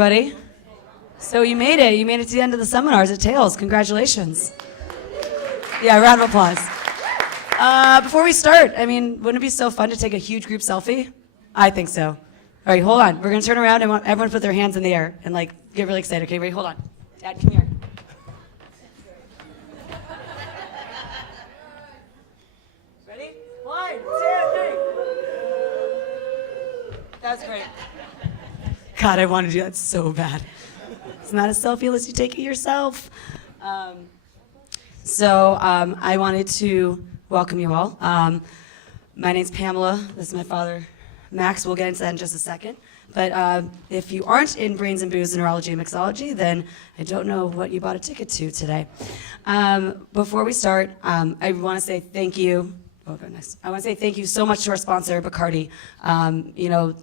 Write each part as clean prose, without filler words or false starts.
everybody. So you made it. You made it to the end of the seminars at Tails. Congratulations. Yeah, round of applause. Before we start, I mean, wouldn't it be so fun to take a huge group selfie? I think so. All right, hold on. We're going to turn around and want everyone to put their hands in the air and, like, get really excited. Okay, ready? Hold on. Dad, come here. Ready? 1, 2, 3. That's great. God, I want to do that so bad. It's not a selfie unless you take it yourself. So I wanted to welcome you all. My name's Pamela. This is my father, Max. We'll get into that in just a second. But if you aren't in Brains and Booze, Neurology, and Mixology, then I don't know what you bought a ticket to today. Before we start, I want to say thank you. Oh, goodness. I want to say thank you so much to our sponsor, Bacardi. You know,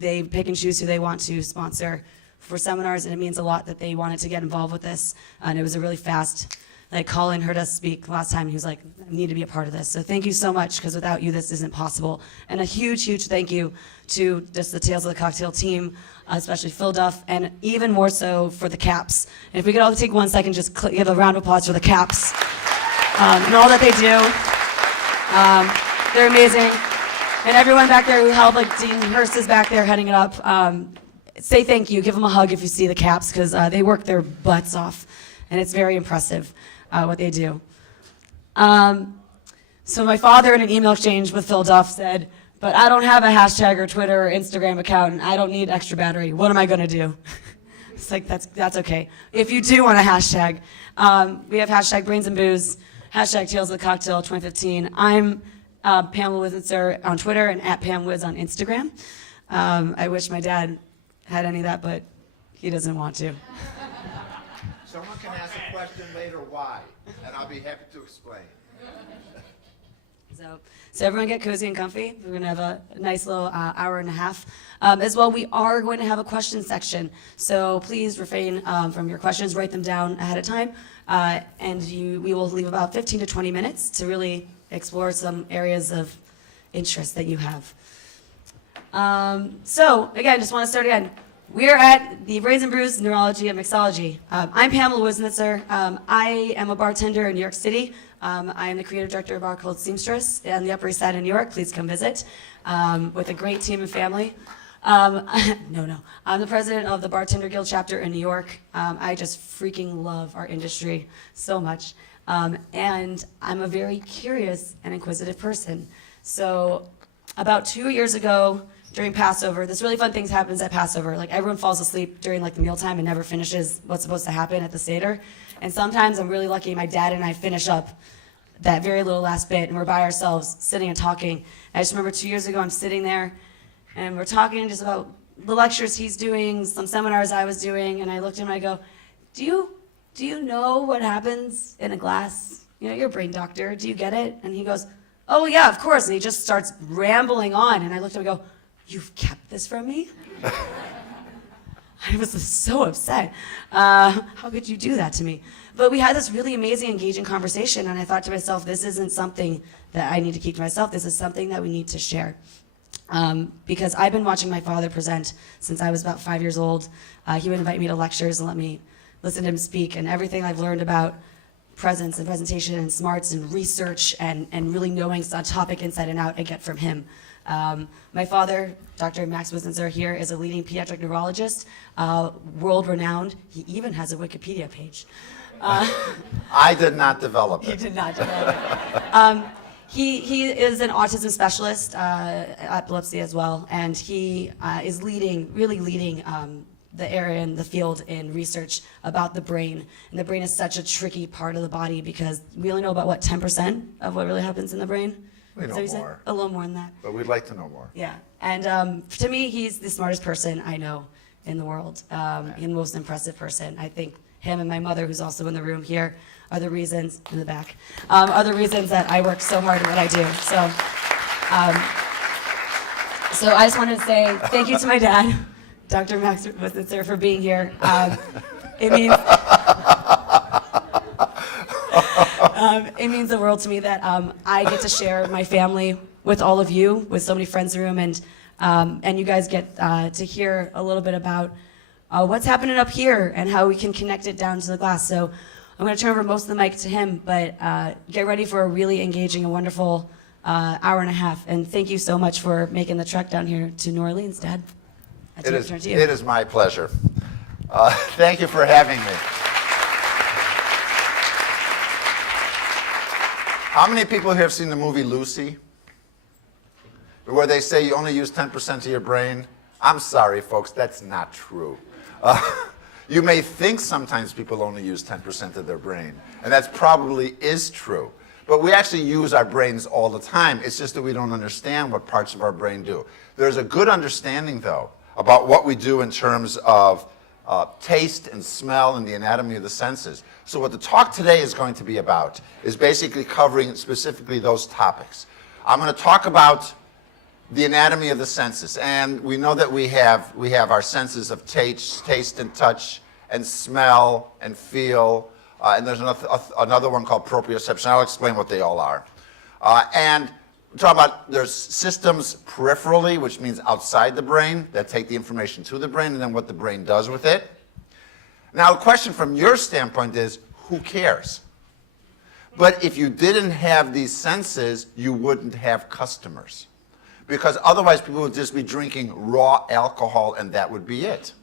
they pick and choose who they want to sponsor for seminars, and it means a lot that they wanted to get involved with this. And it was a really fast, like, Colin heard us speak last time. He was like, I need to be a part of this. So thank you so much, because without you, this isn't possible. And a huge, huge thank you to just the Tales of the Cocktail team, especially Phil Duff, and even more so for the caps. And if we could all take 1 second, just give a round of applause for the caps and all that they do. They're amazing. And everyone back there who helped, like Dean Hurst is back there heading it up. Say thank you. Give them a hug if you see the caps, because they work their butts off. And it's very impressive what they do. So my father, in an email exchange with Phil Duff, said, but I don't have a hashtag or Twitter or Instagram account, and I don't need extra battery. What am I going to do? It's like, that's okay. If you do want a hashtag, we have hashtag Brains and Booze, hashtag Tales of the Cocktail 2015. I'm Pamela Wiznitzer on Twitter and at Pam Wiz on Instagram. I wish my dad had any of that, but he doesn't want to. Someone can ask a question later why, and I'll be happy to explain. So everyone get cozy and comfy. We're going to have a nice little hour and a half. As well, we are going to have a question section. So please refrain from your questions. Write them down ahead of time. And we will leave about 15 to 20 minutes to really explore some areas of interest that you have. So again, just want to start again. We're at the Brains and Brews, Neurology, and Mixology. I'm Pamela Wiznitzer. I am a bartender in New York City. I am the creative director of a bar called Seamstress on the Upper East Side of New York. Please come visit with a great team and family. No. I'm the president of the Bartender Guild chapter in New York. I just freaking love our industry so much. And I'm a very curious and inquisitive person. So about 2 years ago, during Passover, this really fun thing happens at Passover. Like, everyone falls asleep during, like, the mealtime and never finishes what's supposed to happen at the Seder. And sometimes I'm really lucky, my dad and I finish up that very little last bit, and we're by ourselves sitting and talking. I just remember 2 years ago, I'm sitting there and we're talking just about the lectures he's doing, some seminars I was doing, and I looked at him and I go, do you know what happens in a glass? You know, you're a brain doctor, do you get it? And he goes, oh yeah, of course. And he just starts rambling on, and I looked at him and go, you've kept this from me? I was so upset. How could you do that to me? But we had this really amazing, engaging conversation, and I thought to myself, this isn't something that I need to keep to myself. This is something that we need to share. Because I've been watching my father present since I was about 5 years old. He would invite me to lectures and let me listen to him speak, and everything I've learned about presence and presentation and smarts and research and really knowing a topic inside and out, I get from him. My father, Dr. Max Wiznitzer here, is a leading pediatric neurologist, world-renowned. He even has a Wikipedia page. I did not develop it. He did not develop it. He is an autism specialist, epilepsy as well, and he is really leading the area in the field in research about the brain. And the brain is such a tricky part of the body because we only know about, what, 10% of what really happens in the brain? We know more. A little more than that. But we'd like to know more. Yeah, and to me, he's the smartest person I know in the world, and the most impressive person. I think him and my mother, who's also in the room here, are the reasons, in the back, are the reasons that I work so hard at what I do. So I just wanted to say thank you to my dad, Dr. Max Wiznitzer, for being here. It means the world to me that I get to share my family with all of you, with so many friends in the room, and you guys get to hear a little bit about what's happening up here and how we can connect it down to the glass. So I'm going to turn over most of the mic to him, but get ready for a really engaging and wonderful hour and a half. And thank you so much for making the trek down here to New Orleans, Dad. It is my pleasure. Thank you for having me. How many people here have seen the movie Lucy? Where they say you only use 10% of your brain? I'm sorry, folks, that's not true. You may think sometimes people only use 10% of their brain, and that probably is true. But we actually use our brains all the time. It's just that we don't understand what parts of our brain do. There's a good understanding, though, about what we do in terms of taste and smell and the anatomy of the senses. So what the talk today is going to be about is basically covering specifically those topics. I'm going to talk about the anatomy of the senses, and we know that we have our senses of taste and touch and smell and feel, and there's another one called proprioception. I'll explain what they all are. And we're talking about there's systems peripherally, which means outside the brain, that take the information to the brain, and then what the brain does with it. Now, the question from your standpoint is, who cares? But if you didn't have these senses, you wouldn't have customers. Because otherwise people would just be drinking raw alcohol and that would be it.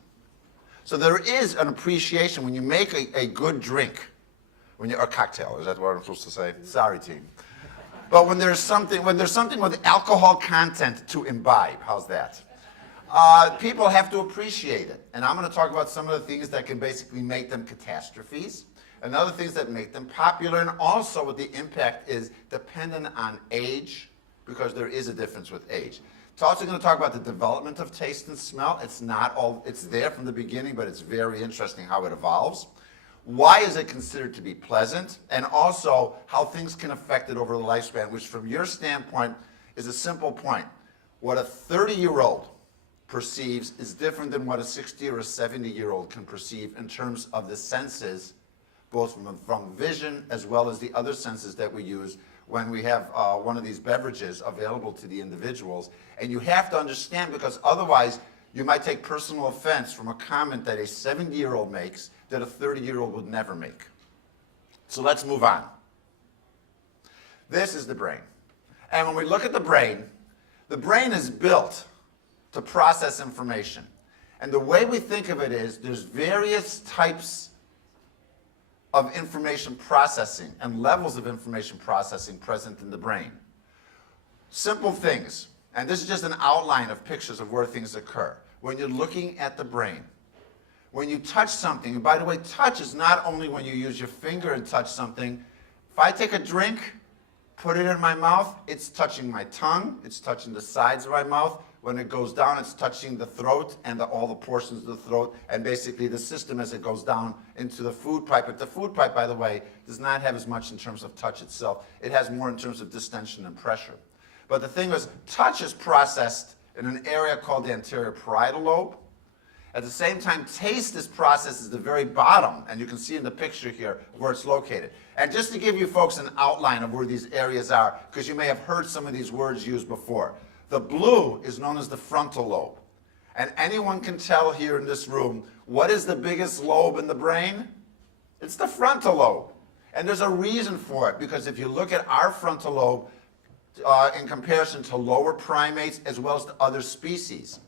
So there is an appreciation when you make a good drink, or cocktail, is that what I'm supposed to say? Sorry, team. But when there's something with alcohol content to imbibe, how's that? People have to appreciate it. And I'm going to talk about some of the things that can basically make them catastrophes, and other things that make them popular, and also what the impact is dependent on age, because there is a difference with age. It's also going to talk about the development of taste and smell. It's there from the beginning, but it's very interesting how it evolves. Why is it considered to be pleasant? And also how things can affect it over the lifespan, which from your standpoint is a simple point. What a 30-year-old perceives is different than what a 60 or a 70-year-old can perceive in terms of the senses, both from vision as well as the other senses that we use when we have one of these beverages available to the individuals. And you have to understand, because otherwise you might take personal offense from a comment that a 70-year-old makes that a 30-year-old would never make. So let's move on. This is the brain. And when we look at the brain is built to process information. And the way we think of it is there's various types of information processing and levels of information processing present in the brain. Simple things, and this is just an outline of pictures of where things occur. When you're looking at the brain, when you touch something, and by the way, touch is not only when you use your finger and touch something. If I take a drink, put it in my mouth, it's touching my tongue, it's touching the sides of my mouth. When it goes down, it's touching the throat and all the portions of the throat, and basically the system as it goes down into the food pipe. But the food pipe, by the way, does not have as much in terms of touch itself. It has more in terms of distension and pressure. But the thing is, touch is processed in an area called the anterior parietal lobe. At the same time, taste is processed at the very bottom, and you can see in the picture here where it's located. And just to give you folks an outline of where these areas are, because you may have heard some of these words used before. The blue is known as the frontal lobe. And anyone can tell here in this room, what is the biggest lobe in the brain? It's the frontal lobe. And there's a reason for it, because if you look at our frontal lobe in comparison to lower primates as well as to other species,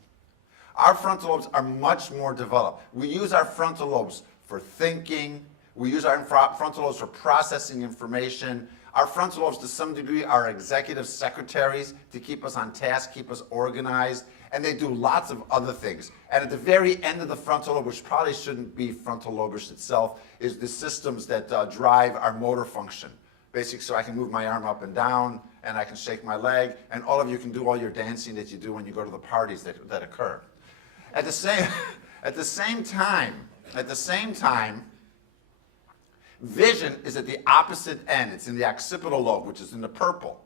our frontal lobes are much more developed. We use our frontal lobes for thinking. We use our frontal lobes for processing information. Our frontal lobes, to some degree, are executive secretaries to keep us on task, keep us organized, and they do lots of other things. And at the very end of the frontal lobe, which probably shouldn't be frontal lobish itself, is the systems that drive our motor function. Basically, so I can move my arm up and down, and I can shake my leg, and all of you can do all your dancing that you do when you go to the parties that occur. At the same time, vision is at the opposite end. It's in the occipital lobe, which is in the purple.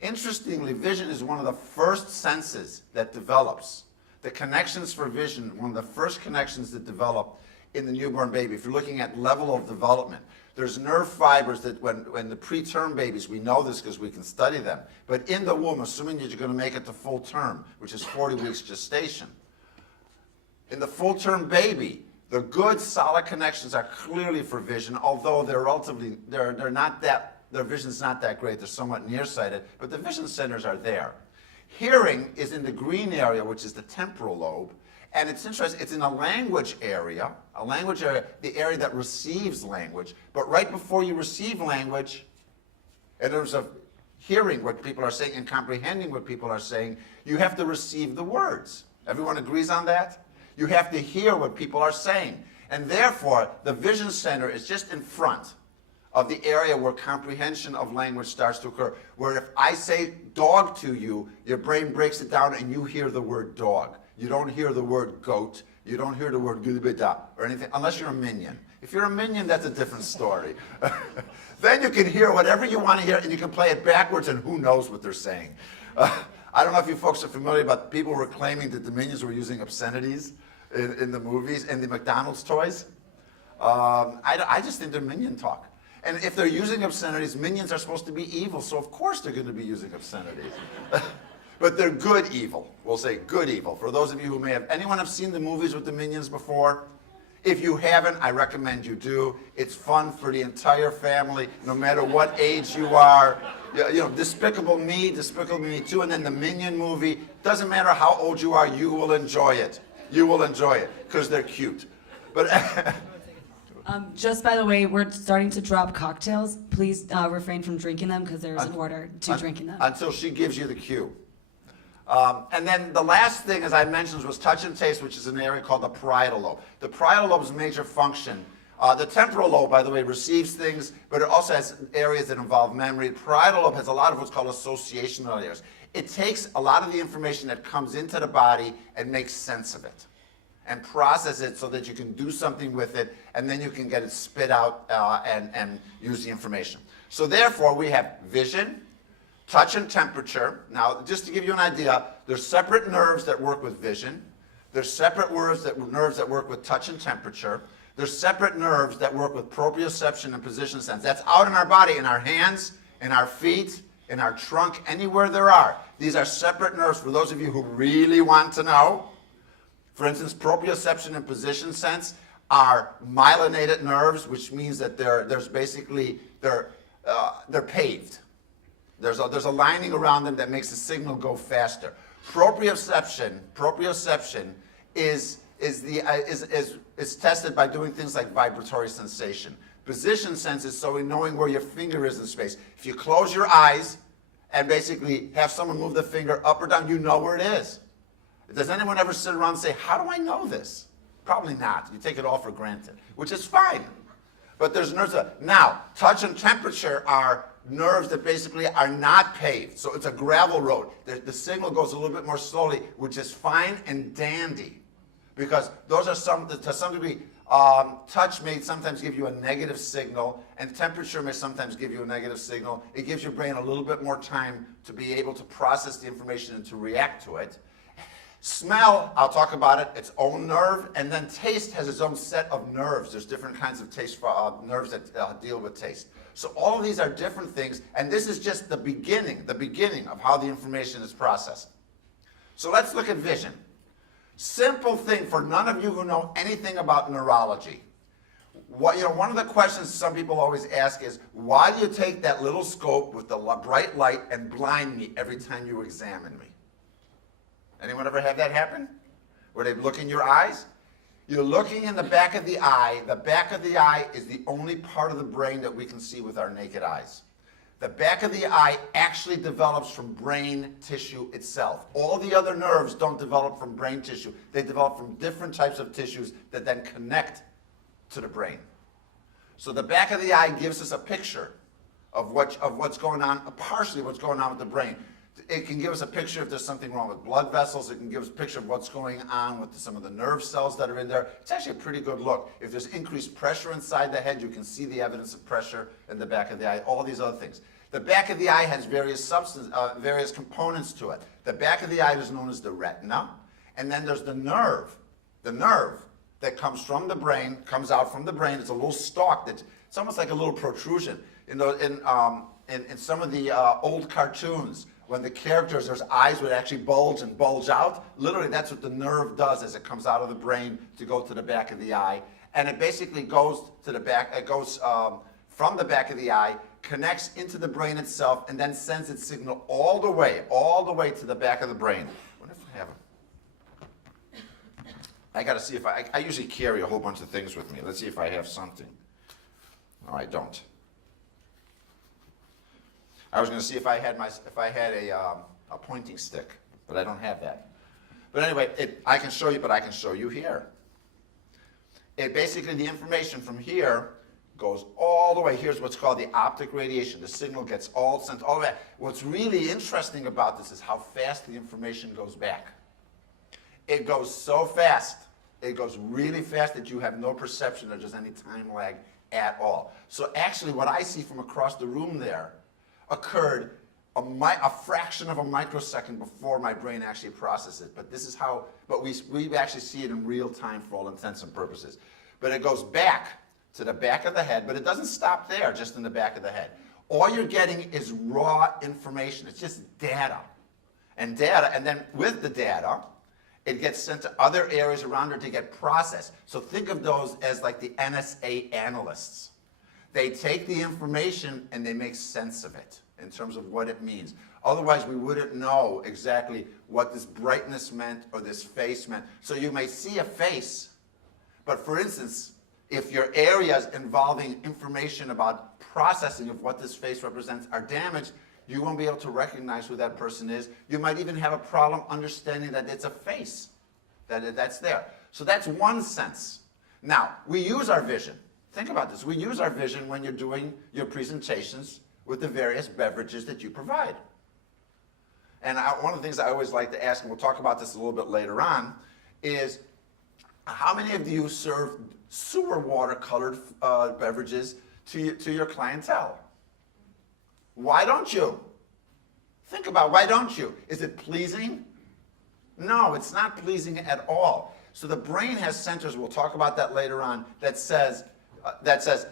Interestingly, vision is one of the first senses that develops. The connections for vision, one of the first connections that develop in the newborn baby. If you're looking at level of development, there's nerve fibers that when the preterm babies, we know this because we can study them, but in the womb, assuming that you're going to make it to full term, which is 40 weeks gestation, In the full-term baby, the good solid connections are clearly for vision, although they're not that, their vision's not that great. They're somewhat nearsighted, but the vision centers are there. Hearing is in the green area, which is the temporal lobe, and it's interesting, it's in a language area, the area that receives language, but right before you receive language, in terms of hearing what people are saying and comprehending what people are saying, you have to receive the words. Everyone agrees on that? You have to hear what people are saying. And therefore, the vision center is just in front of the area where comprehension of language starts to occur. Where if I say dog to you, your brain breaks it down and you hear the word dog. You don't hear the word goat. You don't hear the word gulibida or anything, unless you're a minion. If you're a minion, that's a different story. Then you can hear whatever you want to hear, and you can play it backwards, and who knows what they're saying. I don't know if you folks are familiar, but people were claiming that the minions were using obscenities in the movies, in the McDonald's toys. I just think they're minion talk. And if they're using obscenities, minions are supposed to be evil, so of course they're going to be using obscenities. But they're good evil. We'll say good evil. For those of you who may have, anyone have seen the movies with the minions before? If you haven't, I recommend you do. It's fun for the entire family, no matter what age you are. You know, Despicable Me 2, and then the Minion movie. Doesn't matter how old you are, you will enjoy it. You will enjoy it, because they're cute. But Just by the way, we're starting to drop cocktails. Please refrain from drinking them because there's an order to drinking them. Until she gives you the cue. And then the last thing, as I mentioned, was touch and taste, which is an area called the parietal lobe. The parietal lobe's major function, the temporal lobe, by the way, receives things, but it also has areas that involve memory. The parietal lobe has a lot of what's called associational areas. It takes a lot of the information that comes into the body and makes sense of it and process it so that you can do something with it, and then you can get it spit out and use the information. So therefore, we have vision, touch and temperature. Now, just to give you an idea, there's separate nerves that work with vision. There's separate nerves that work with touch and temperature. There's separate nerves that work with proprioception and position sense. That's out in our body, in our hands, in our feet, in our trunk, anywhere there are. These are separate nerves for those of you who really want to know. For instance, proprioception and position sense are myelinated nerves, which means that they're paved. There's a lining around them that makes the signal go faster. Proprioception is tested by doing things like vibratory sensation. Position sense is so in knowing where your finger is in space. If you close your eyes and basically have someone move the finger up or down, you know where it is. Does anyone ever sit around and say, how do I know this? Probably not. You take it all for granted, which is fine. But there's nerves now, touch and temperature are nerves that basically are not paved. So it's a gravel road. The signal goes a little bit more slowly, which is fine and dandy. Because those are to some degree, touch may sometimes give you a negative signal, and temperature may sometimes give you a negative signal. It gives your brain a little bit more time to be able to process the information and to react to it. Smell, I'll talk about it, its own nerve, and then taste has its own set of nerves. There's different kinds of taste nerves that deal with taste. So all of these are different things, and this is just the beginning of how the information is processed. So let's look at vision. Simple thing for none of you who know anything about neurology. One of the questions some people always ask is, why do you take that little scope with the bright light and blind me every time you examine me? Anyone ever had that happen? Where they look in your eyes? You're looking in the back of the eye. The back of the eye is the only part of the brain that we can see with our naked eyes. The back of the eye actually develops from brain tissue itself. All the other nerves don't develop from brain tissue. They develop from different types of tissues that then connect to the brain. So the back of the eye gives us a picture of what's going on, partially what's going on with the brain. It can give us a picture if there's something wrong with blood vessels. It can give us a picture of what's going on with some of the nerve cells that are in there. It's actually a pretty good look. If there's increased pressure inside the head, you can see the evidence of pressure in the back of the eye, all these other things. The back of the eye has various components to it. The back of the eye is known as the retina, and then there's the nerve. The nerve that comes from the brain, comes out from the brain. It's a little stalk it's almost like a little protrusion. In some of the old cartoons, when the characters, their eyes would actually bulge and bulge out. Literally, that's what the nerve does as it comes out of the brain to go to the back of the eye. And it basically goes to the back, it goes from the back of the eye, connects into the brain itself, and then sends its signal all the way to the back of the brain. I wonder if I have them. I got to see if I usually carry a whole bunch of things with me. Let's see if I have something. No, I don't. I was going to see if I had a pointing stick, but I don't have that. But anyway, I can show you, but I can show you here. It basically, the information from here goes all the way. Here's what's called the optic radiation. The signal gets all sent all the way. What's really interesting about this is how fast the information goes back. It goes so fast. It goes really fast that you have no perception that there's any time lag at all. So actually what I see from across the room there occurred a fraction of a microsecond before my brain actually processes it. But this is how, but we actually see it in real time for all intents and purposes. But it goes back to the back of the head, but it doesn't stop there, just in the back of the head. All you're getting is raw information. It's just data. And then with the data, it gets sent to other areas around it to get processed. So think of those as like the NSA analysts. They take the information and they make sense of it in terms of what it means. Otherwise, we wouldn't know exactly what this brightness meant or this face meant. So you may see a face, but for instance, if your areas involving information about processing of what this face represents are damaged, you won't be able to recognize who that person is. You might even have a problem understanding that it's a face, that's there. So that's one sense. Now, we use our vision. Think about this. We use our vision when you're doing your presentations with the various beverages that you provide. And one of the things I always like to ask, and we'll talk about this a little bit later on, is how many of you serve sewer water colored beverages to your clientele? Why don't you? Think about why don't you? Is it pleasing? No, it's not pleasing at all. So the brain has centers, we'll talk about that later on, that says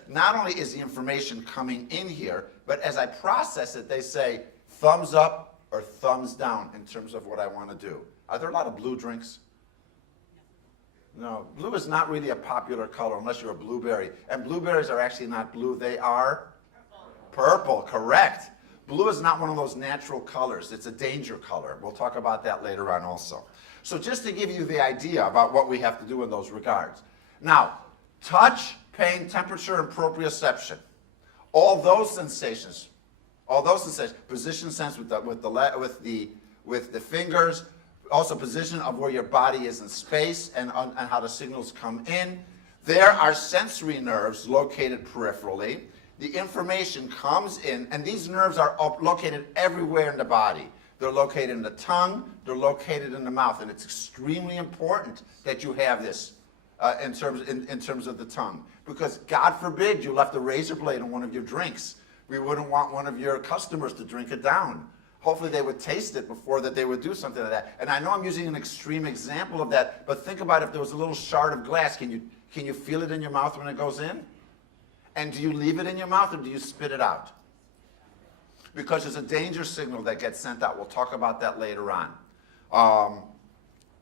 not only is the information coming in here, but as I process it, they say thumbs up or thumbs down in terms of what I want to do. Are there a lot of blue drinks? No, blue is not really a popular color unless you're a blueberry. And blueberries are actually not blue, they are purple, correct. Blue is not one of those natural colors. It's a danger color. We'll talk about that later on also. So just to give you the idea about what we have to do in those regards. Now, touch, pain, temperature, and proprioception. All those sensations, position sense with the fingers, also position of where your body is in space and how the signals come in. There are sensory nerves located peripherally. The information comes in, and these nerves are located everywhere in the body. They're located in the tongue, they're located in the mouth, and it's extremely important that you have this in terms of the tongue. Because God forbid you left a razor blade on one of your drinks. We wouldn't want one of your customers to drink it down. Hopefully they would taste it before that they would do something like that. And I know I'm using an extreme example of that, but think about if there was a little shard of glass. Can you feel it in your mouth when it goes in? And do you leave it in your mouth or do you spit it out? Because there's a danger signal that gets sent out. We'll talk about that later on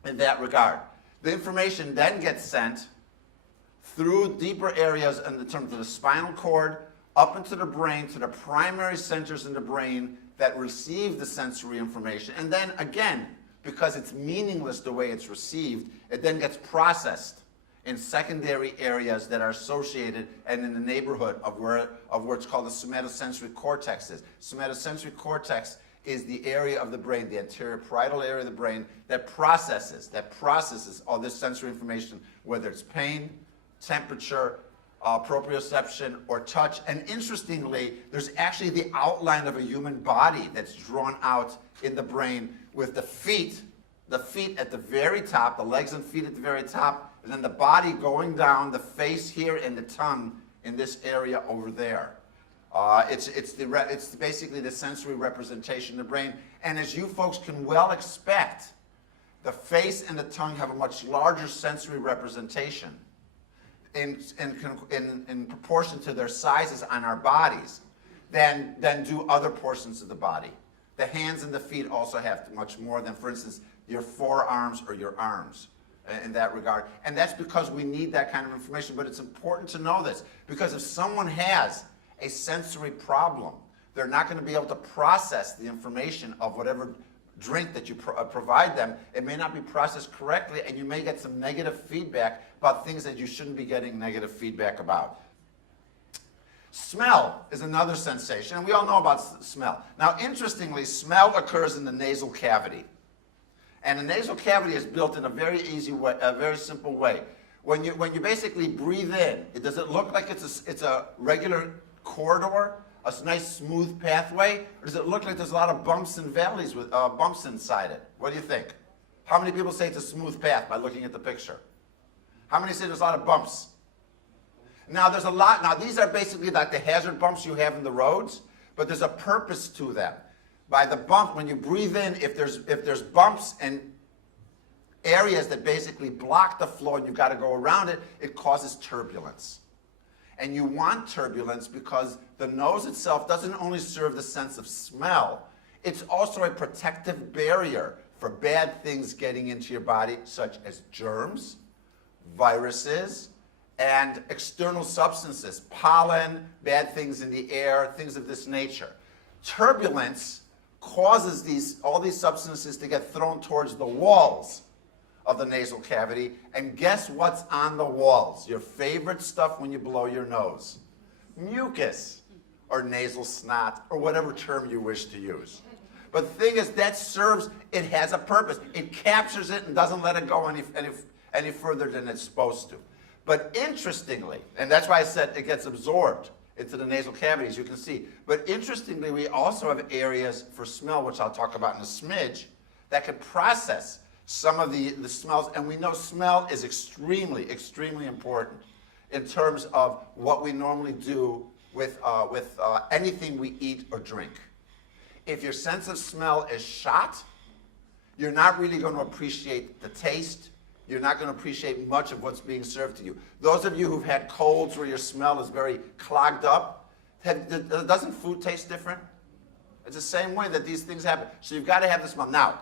in that regard. The information then gets sent through deeper areas in terms of the spinal cord, up into the brain, to the primary centers in the brain that receive the sensory information. And then again, because it's meaningless the way it's received, it then gets processed in secondary areas that are associated and in the neighborhood of where it's called the somatosensory cortex is. Somatosensory cortex is the area of the brain, the anterior parietal area of the brain that processes all this sensory information, whether it's pain, temperature, proprioception, or touch. And interestingly, there's actually the outline of a human body that's drawn out in the brain with the feet at the very top, the legs and feet at the very top, and then the body going down, the face here, and the tongue in this area over there. It's basically the sensory representation of the brain. And as you folks can well expect, the face and the tongue have a much larger sensory representation in proportion to their sizes on our bodies than do other portions of the body. The hands and the feet also have much more than, for instance, your forearms or your arms in that regard. And that's because we need that kind of information. But it's important to know this, because if someone has a sensory problem, they're not going to be able to process the information of whatever drink that you provide them. It may not be processed correctly, and you may get some negative feedback about things that you shouldn't be getting negative feedback about. Smell is another sensation, and we all know about smell. Now, interestingly, smell occurs in the nasal cavity. And the nasal cavity is built in a very easy way, a very simple way. When you basically breathe in, does it look like it's a regular corridor, a nice smooth pathway, or does it look like there's a lot of bumps and valleys with bumps inside it? What do you think? How many people say it's a smooth path by looking at the picture? How many say there's a lot of bumps? Now there's a lot. Now these are basically like the hazard bumps you have in the roads, but there's a purpose to them. By the bump, when you breathe in, if there's bumps and areas that basically block the flow and you've got to go around it, it causes turbulence. And you want turbulence because the nose itself doesn't only serve the sense of smell, it's also a protective barrier for bad things getting into your body, such as germs, viruses, and external substances, pollen, bad things in the air, things of this nature. Turbulence causes all these substances to get thrown towards the walls of the nasal cavity, and guess what's on the walls? Your favorite stuff when you blow your nose. Mucus, or nasal snot, or whatever term you wish to use. But the thing is, it has a purpose. It captures it and doesn't let it go any further than it's supposed to. But interestingly, and that's why I said it gets absorbed into the nasal cavity, as you can see. But interestingly, we also have areas for smell, which I'll talk about in a smidge, that can process some of the smells. And we know smell is extremely, extremely important in terms of what we normally do with anything we eat or drink. If your sense of smell is shot, you're not really going to appreciate the taste. You're not going to appreciate much of what's being served to you. Those of you who've had colds where your smell is very clogged up, doesn't food taste different? It's the same way that these things happen. So you've got to have the smell. Now,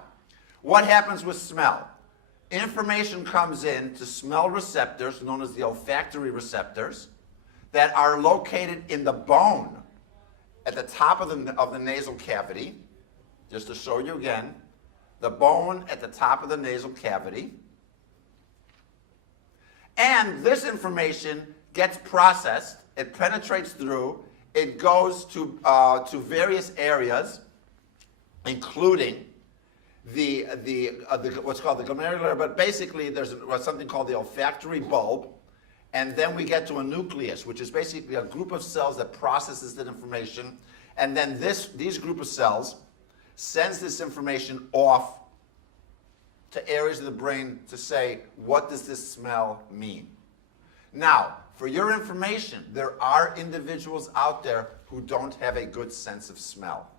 what happens with smell? Information comes in to smell receptors, known as the olfactory receptors, that are located in the bone at the top of the nasal cavity. Just to show you again, the bone at the top of the nasal cavity. And this information gets processed, it penetrates through, it goes to various areas, including what's called the glomerular, but basically there's something called the olfactory bulb, and then we get to a nucleus, which is basically a group of cells that processes that information, and then these group of cells sends this information off to areas of the brain to say, what does this smell mean? Now, for your information, there are individuals out there who don't have a good sense of smell.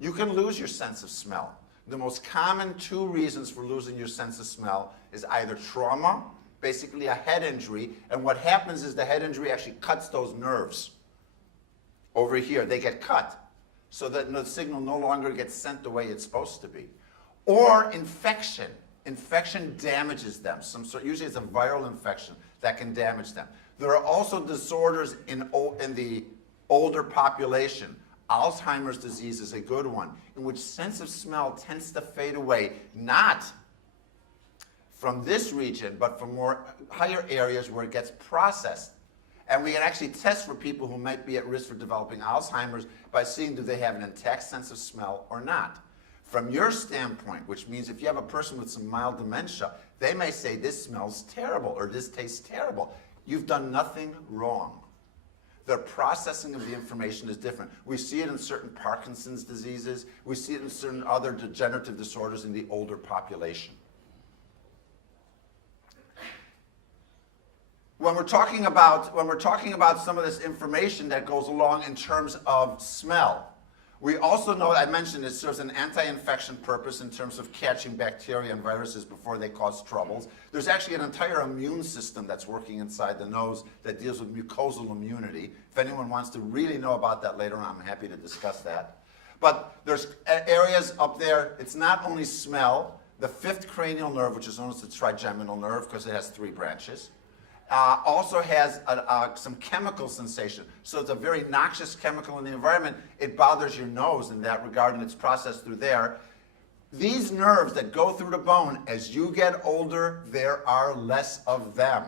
You can lose your sense of smell. The most common two reasons for losing your sense of smell is either trauma, basically a head injury, and what happens is the head injury actually cuts those nerves over here. They get cut so that the signal no longer gets sent the way it's supposed to be. Or infection. Infection damages them. Usually it's a viral infection that can damage them. There are also disorders in the older population. Alzheimer's disease is a good one, in which sense of smell tends to fade away, not from this region, but from more higher areas where it gets processed. And we can actually test for people who might be at risk for developing Alzheimer's by seeing do they have an intact sense of smell or not. From your standpoint, which means if you have a person with some mild dementia, they may say this smells terrible or this tastes terrible. You've done nothing wrong. Their processing of the information is different. We see it in certain Parkinson's diseases. We see it in certain other degenerative disorders in the older population. When we're talking about some of this information that goes along in terms of smell, we also know, I mentioned it serves an anti-infection purpose in terms of catching bacteria and viruses before they cause troubles. There's actually an entire immune system that's working inside the nose that deals with mucosal immunity. If anyone wants to really know about that later on, I'm happy to discuss that. But there's areas up there, it's not only smell, the fifth cranial nerve, which is known as the trigeminal nerve because it has 3 branches, also has some chemical sensation. So it's a very noxious chemical in the environment. It bothers your nose in that regard, and it's processed through there. These nerves that go through the bone, as you get older, there are less of them.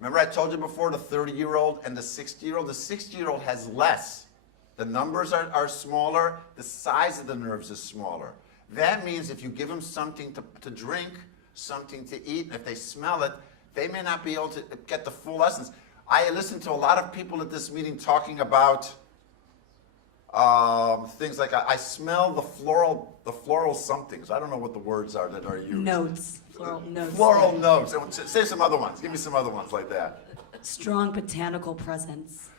Remember I told you before the 30-year-old and the 60-year-old? The 60-year-old has less. The numbers are smaller. The size of the nerves is smaller. That means if you give them something to drink, something to eat, and if they smell it, they may not be able to get the full essence. I listened to a lot of people at this meeting talking about things like, I smell the floral somethings. I don't know what the words are that are used. Notes. Floral notes. Floral notes. Say some other ones. Give me some other ones like that. Strong botanical presence.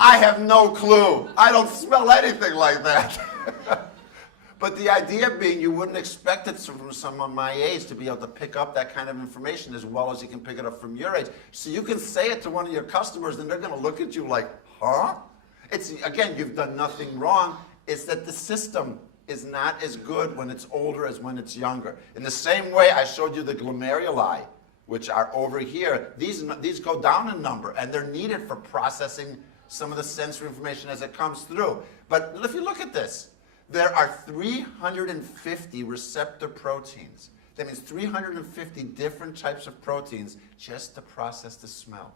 I have no clue. I don't smell anything like that. But the idea being, you wouldn't expect it from someone my age to be able to pick up that kind of information as well as you can pick it up from your age. So you can say it to one of your customers and they're going to look at you like, huh? It's, again, you've done nothing wrong. It's that the system is not as good when it's older as when it's younger. In the same way I showed you the glomeruli, which are over here, these go down in number and they're needed for processing some of the sensory information as it comes through. But if you look at this, there are 350 receptor proteins. That means 350 different types of proteins just to process the smell.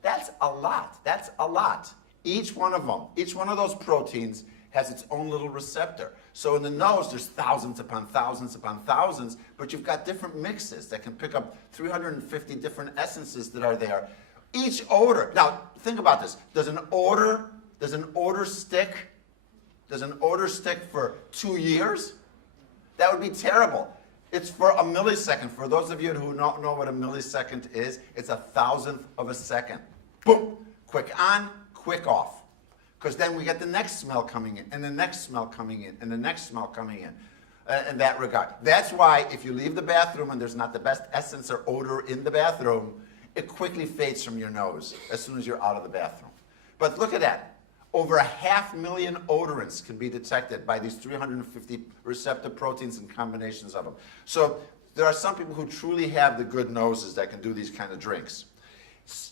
That's a lot. That's a lot. Each one of them, each one of those proteins has its own little receptor. So in the nose, there's thousands upon thousands upon thousands, but you've got different mixes that can pick up 350 different essences that are there. Each odor, now think about this. Does an odor stick? Does an odor stick for 2 years? That would be terrible. It's for a millisecond. For those of you who don't know what a millisecond is, it's 1,000th of a second. Boom, quick on, quick off. Because then we get the next smell coming in, and the next smell coming in, and the next smell coming in that regard. That's why if you leave the bathroom and there's not the best essence or odor in the bathroom, it quickly fades from your nose as soon as you're out of the bathroom. But look at that. Over 500,000 odorants can be detected by these 350 receptor proteins and combinations of them. So there are some people who truly have the good noses that can do these kind of drinks.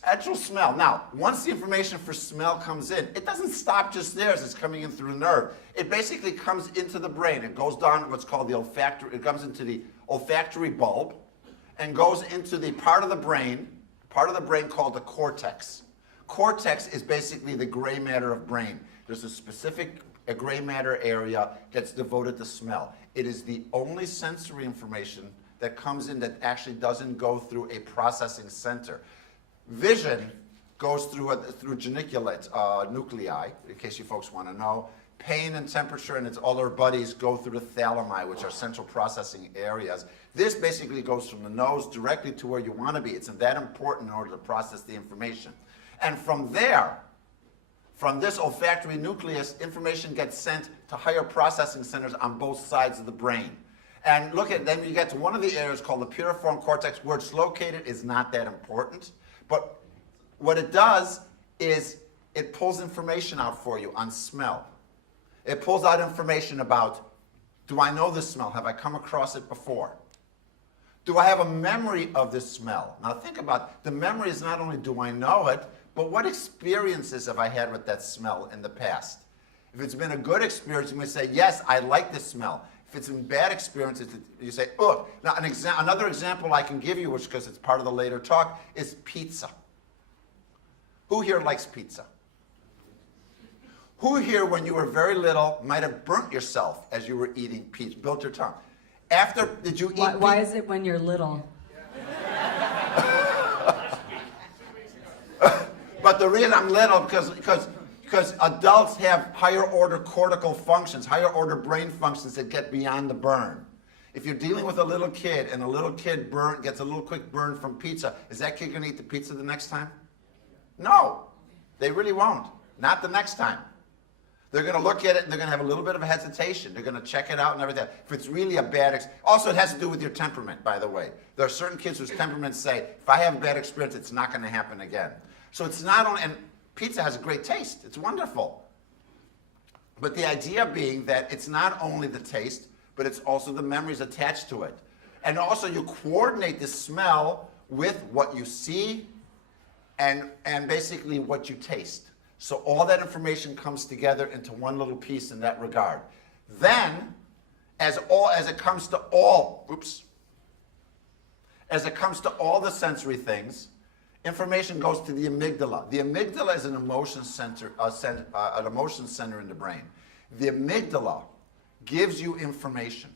Actual smell. Now, once the information for smell comes in, it doesn't stop just there as it's coming in through the nerve. It basically comes into the brain. It goes down what's called the olfactory, it comes into the olfactory bulb and goes into the part of the brain called the cortex. Cortex is basically the gray matter of brain. There's a specific gray matter area that's devoted to smell. It is the only sensory information that comes in that actually doesn't go through a processing center. Vision goes through geniculate nuclei, in case you folks want to know. Pain and temperature and its other buddies go through the thalami, which are central processing areas. This basically goes from the nose directly to where you want to be. It's that important in order to process the information. And from there, from this olfactory nucleus, information gets sent to higher processing centers on both sides of the brain. And look at, then you get to one of the areas called the Piriform Cortex. Where it's located is not that important. But what it does is it pulls information out for you on smell. It pulls out information about, do I know this smell? Have I come across it before? Do I have a memory of this smell? Now think about, the memory is not only do I know it, but what experiences have I had with that smell in the past? If it's been a good experience, you may say, yes, I like this smell. If it's been bad experiences, you say, ugh. Now, another example I can give you, which because it's part of the later talk, is pizza. Who here likes pizza? Who here, when you were very little, might have burnt yourself as you were eating pizza, built your tongue? After, did you eat pizza? Why is it when you're little? But the reason I'm little, because adults have higher order cortical functions, higher order brain functions that get beyond the burn. If you're dealing with a little kid and a little kid gets a little quick burn from pizza, is that kid going to eat the pizza the next time? No, they really won't. Not the next time. They're going to look at it and they're going to have a little bit of a hesitation. They're going to check it out and everything. If it's really a bad also it has to do with your temperament, by the way. There are certain kids whose temperaments say, if I have a bad experience, it's not going to happen again. So it's not only, and pizza has a great taste. It's wonderful. But the idea being that it's not only the taste, but it's also the memories attached to it. And also you coordinate the smell with what you see and basically what you taste. So all that information comes together into one little piece in that regard. Then, as it comes to all the sensory things, information goes to the amygdala. The amygdala is an emotion center, an emotion center in the brain. The amygdala gives you information.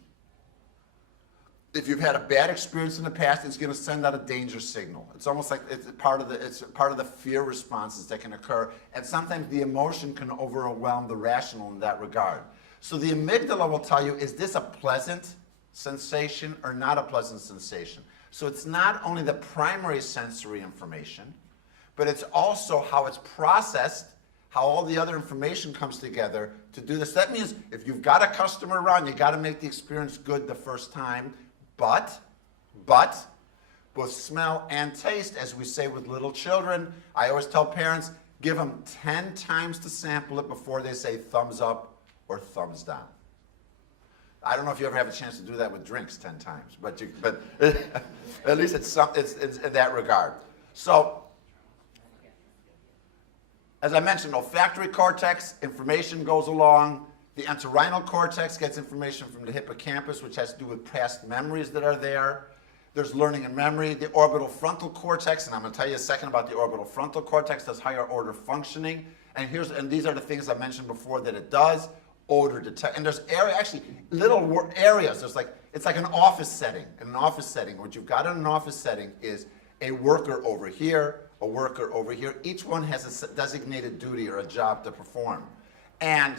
If you've had a bad experience in the past, it's going to send out a danger signal. It's almost like it's part of the fear responses that can occur, and sometimes the emotion can overwhelm the rational in that regard. So the amygdala will tell you, is this a pleasant sensation or not a pleasant sensation? So it's not only the primary sensory information, but it's also how it's processed, how all the other information comes together to do this. That means if you've got a customer around, you got to make the experience good the first time. But, both smell and taste, as we say with little children, I always tell parents, give them 10 times to sample it before they say thumbs up or thumbs down. I don't know if you ever have a chance to do that with drinks 10 times, but at least it's in that regard. So, as I mentioned, olfactory cortex, information goes along. The entorhinal cortex gets information from the hippocampus, which has to do with past memories that are there. There's learning and memory. The orbital frontal cortex, and I'm going to tell you a second about the orbital frontal cortex, does higher order functioning. And these are the things I mentioned before that it does. Odor detect, and there's little areas. It's like an office setting. In an office setting, what you've got in an office setting is a worker over here, a worker over here. Each one has a designated duty or a job to perform. And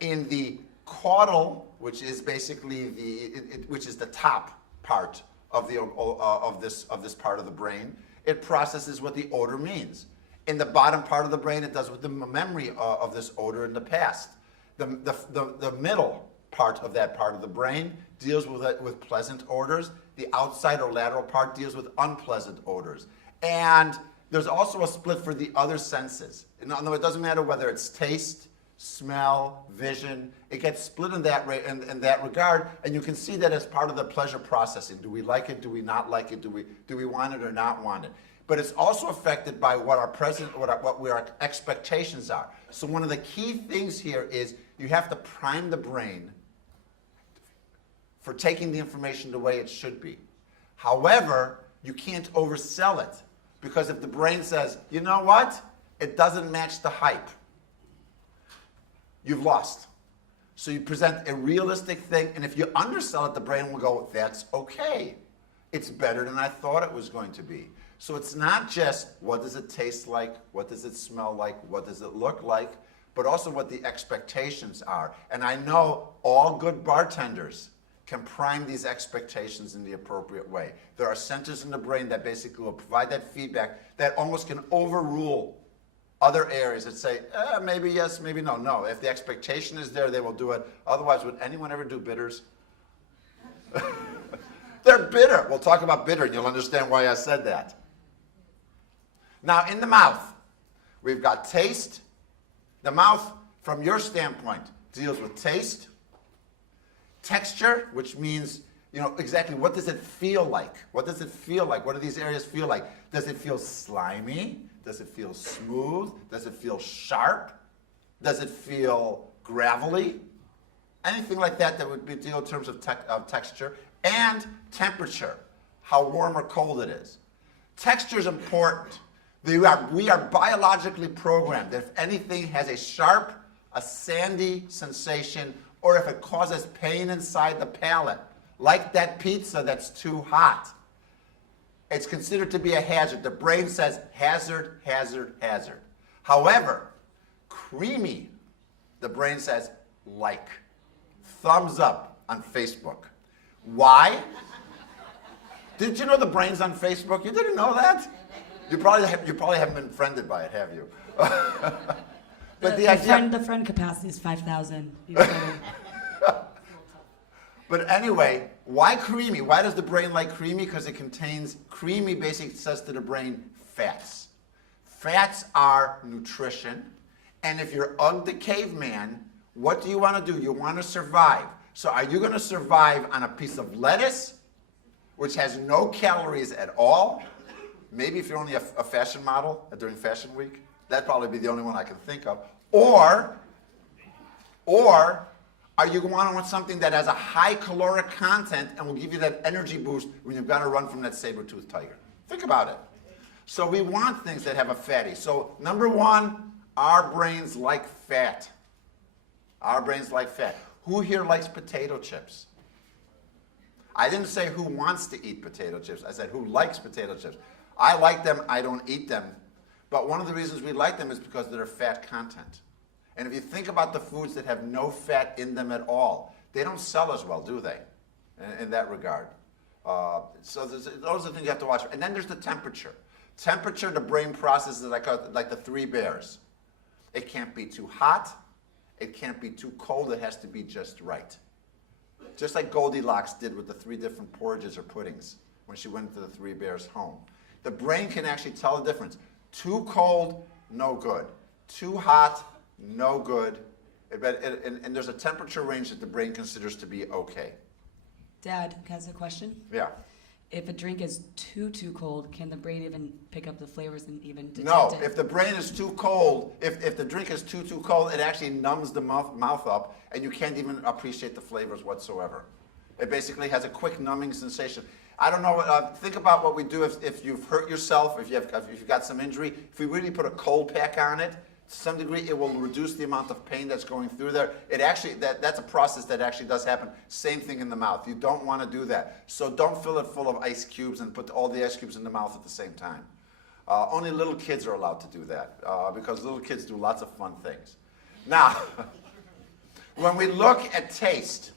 in the caudal, which is basically which is the top part of this part of the brain, it processes what the odor means. In the bottom part of the brain, it does with the memory of this odor in the past. The middle part of that part of the brain deals with pleasant odors. The outside or lateral part deals with unpleasant odors. And there's also a split for the other senses. No, it doesn't matter whether it's taste, smell, vision. It gets split in that regard, and you can see that as part of the pleasure processing. Do we like it? Do we not like it? Do we want it or not want it? But it's also affected by what our expectations are. So one of the key things here is you have to prime the brain for taking the information the way it should be. However, you can't oversell it, because if the brain says, you know what, it doesn't match the hype, you've lost. So you present a realistic thing, and if you undersell it, the brain will go, that's okay. It's better than I thought it was going to be. So it's not just what does it taste like, what does it smell like, what does it look like, but also what the expectations are. And I know all good bartenders can prime these expectations in the appropriate way. There are centers in the brain that basically will provide that feedback that almost can overrule other areas that say, maybe yes, maybe no. No, if the expectation is there, they will do it. Otherwise, would anyone ever do bitters? They're bitter. We'll talk about bitter, and you'll understand why I said that. Now, in the mouth, we've got taste. The mouth, from your standpoint, deals with taste. Texture, which means, exactly what does it feel like? What does it feel like? What do these areas feel like? Does it feel slimy? Does it feel smooth? Does it feel sharp? Does it feel gravelly? Anything like that would be deal in terms of texture. And temperature, how warm or cold it is. Texture is important. We are biologically programmed that if anything has a sharp, a sandy sensation, or if it causes pain inside the palate, like that pizza that's too hot, it's considered to be a hazard. The brain says hazard, hazard, hazard. However, creamy, the brain says like. Thumbs up on Facebook. Why? Did you know the brain's on Facebook? You didn't know that? You probably haven't been friended by it, have you? But the friend capacity is 5,000. But anyway, why creamy? Why does the brain like creamy? Because it contains, creamy basically says to the brain, fats. Fats are nutrition. And if you're Ugg the caveman, What do you want to do? You want to survive. So are you going to survive on a piece of lettuce, which has no calories at all? Maybe if you're only a fashion model during Fashion Week. That'd probably be the only one I can think of. Or are you going to want something that has a high caloric content and will give you that energy boost when you've got to run from that saber-toothed tiger? Think about it. So we want things that have a fatty. So number one, our brains like fat. Our brains like fat. Who here likes potato chips? I didn't say who wants to eat potato chips. I said who likes potato chips. I like them. I don't eat them. But one of the reasons we like them is because of their fat content. And if you think about the foods that have no fat in them at all, they don't sell as well, do they? In that regard. So those are the things you have to watch. And then there's the temperature. Temperature, the brain processes like the three bears. It can't be too hot. It can't be too cold. It has to be just right. Just like Goldilocks did with the three different porridges or puddings when she went to the three bears' home. The brain can actually tell the difference. Too cold, no good. Too hot, no good. And there's a temperature range that the brain considers to be okay. Dad has a question. Yeah. If a drink is too cold, can the brain even pick up the flavors and even detect No, it? if the brain is too cold, if the drink is too cold, it actually numbs the mouth up, and you can't even appreciate the flavors whatsoever. It basically has a quick numbing sensation. I don't know, think about what we do if you've hurt yourself, if you've got some injury. If we really put a cold pack on it, to some degree it will reduce the amount of pain that's going through there. It actually, that's a process that actually does happen. Same thing in the mouth. You don't want to do that. So don't fill it full of ice cubes and put all the ice cubes in the mouth at the same time. Only little kids are allowed to do that because little kids do lots of fun things. Now, when we look at taste,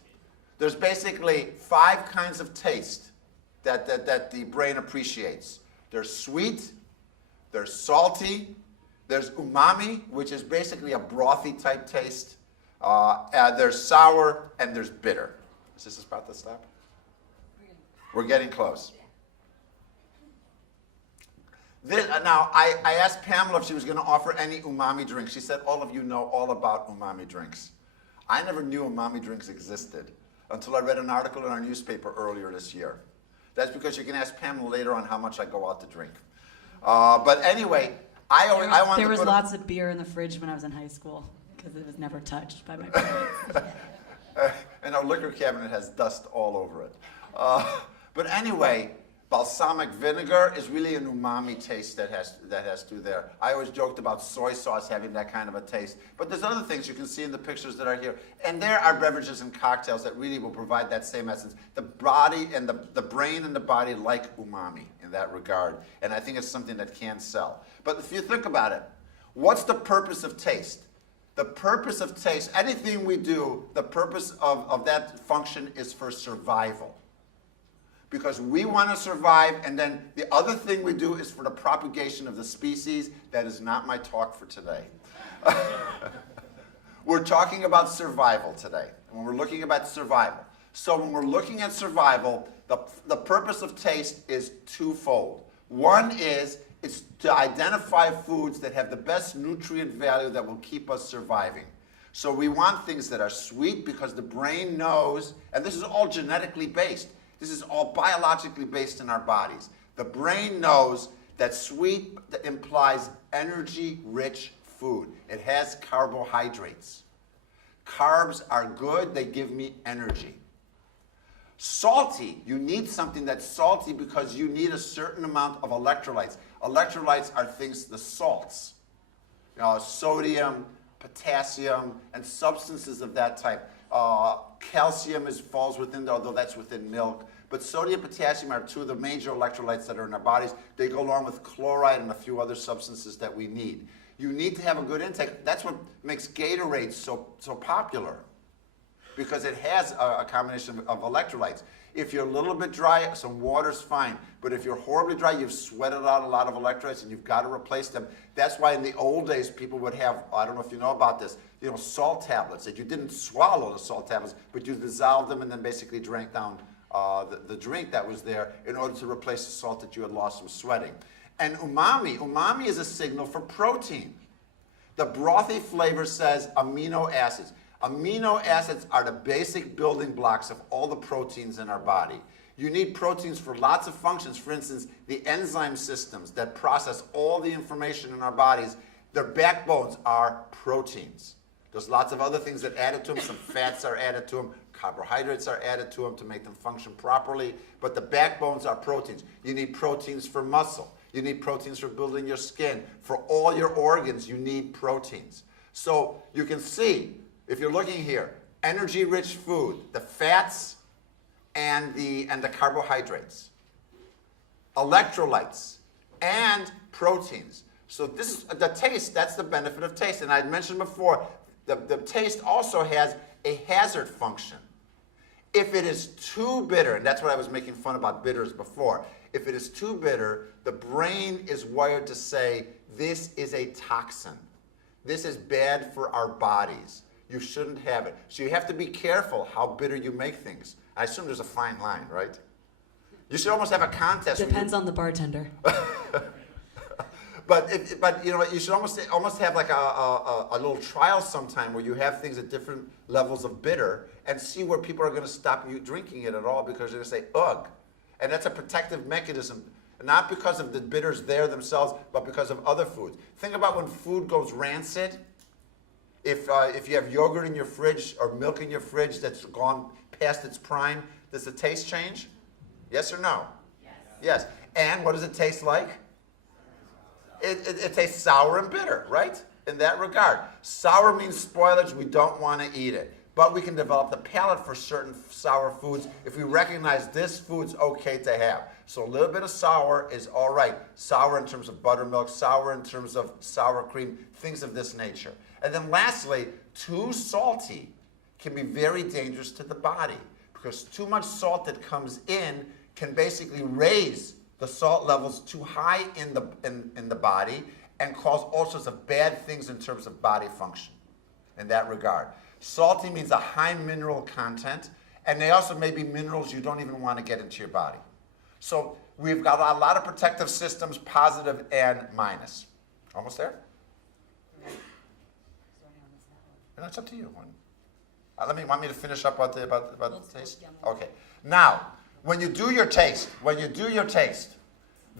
there's basically 5 kinds of taste that the brain appreciates. There's sweet, there's salty, there's umami, which is basically a brothy type taste. There's sour, and there's bitter. Is this about to stop? We're getting close. Now, I asked Pamela if she was going to offer any umami drinks. She said all of you know all about umami drinks. I never knew umami drinks existed until I read an article in our newspaper earlier this year. That's because you can ask Pamela later on how much I go out to drink. But anyway, There was lots of beer in the fridge when I was in high school because it was never touched by my parents. And our liquor cabinet has dust all over it. But anyway, balsamic vinegar is really an umami taste that has to there. I always joked about soy sauce having that kind of a taste. But there's other things you can see in the pictures that are here. And there are beverages and cocktails that really will provide that same essence. The body and the brain and the body like umami in that regard. And I think it's something that can sell. But if you think about it, what's the purpose of taste? The purpose of taste, anything we do, the purpose of that function is for survival. Because we want to survive, and then the other thing we do is for the propagation of the species. That is not my talk for today. We're talking about survival today, and we're looking about survival. So when we're looking at survival, the purpose of taste is twofold. One is it's to identify foods that have the best nutrient value that will keep us surviving. So we want things that are sweet because the brain knows, and this is all genetically based. This is all biologically based in our bodies. The brain knows that sweet implies energy-rich food. It has carbohydrates. Carbs are good. They give me energy. Salty, you need something that's salty because you need a certain amount of electrolytes. Electrolytes are things, the salts. Sodium, potassium, and substances of that type. Calcium falls within, although that's within milk. But sodium and potassium are 2 of the major electrolytes that are in our bodies. They go along with chloride and a few other substances that we need. You need to have a good intake. That's what makes Gatorade so popular, because it has a combination of electrolytes. If you're a little bit dry, some water's fine. But if you're horribly dry, you've sweated out a lot of electrolytes and you've got to replace them. That's why in the old days, people would have, I don't know if you know about this, salt tablets, that you didn't swallow the salt tablets, but you dissolved them and then basically drank down the drink that was there in order to replace the salt that you had lost from sweating. And umami is a signal for protein. The brothy flavor says amino acids. Amino acids are the basic building blocks of all the proteins in our body. You need proteins for lots of functions. For instance, the enzyme systems that process all the information in our bodies, their backbones are proteins. There's lots of other things that added to them. Some fats are added to them. Carbohydrates are added to them to make them function properly. But the backbones are proteins. You need proteins for muscle. You need proteins for building your skin. For all your organs, you need proteins. So you can see, if you're looking here, energy-rich food, the fats and the carbohydrates, electrolytes, and proteins. So this is the taste. That's the benefit of taste. And I mentioned before, the taste also has a hazard function. If it is too bitter, and that's what I was making fun about bitters before, if it is too bitter, the brain is wired to say, this is a toxin. This is bad for our bodies. You shouldn't have it. So you have to be careful how bitter you make things. I assume there's a fine line, right? You should almost have a contest. Depends on the bartender. But you know, you should almost have like a little trial sometime where you have things at different levels of bitter and see where people are going to stop you drinking it at all because they're going to say, ugh. And that's a protective mechanism, not because of the bitters there themselves, but because of other foods. Think about when food goes rancid. If you have yogurt in your fridge or milk in your fridge that's gone past its prime, does the taste change? Yes or no? Yes. Yes. And what does it taste like? It tastes sour and bitter, right? In that regard. Sour means spoilage. We don't want to eat it. But we can develop the palate for certain sour foods if we recognize this food's okay to have. So a little bit of sour is all right. Sour in terms of buttermilk, sour in terms of sour cream, things of this nature. And then lastly, too salty can be very dangerous to the body because too much salt that comes in can basically raise the salt levels too high in the body and cause all sorts of bad things in terms of body function in that regard. Salty means a high mineral content, and they also may be minerals you don't even want to get into your body. So we've got a lot of protective systems, positive and minus. Almost there? And it's up to you. Want me to finish up about the taste? Okay. Now, when you do your taste,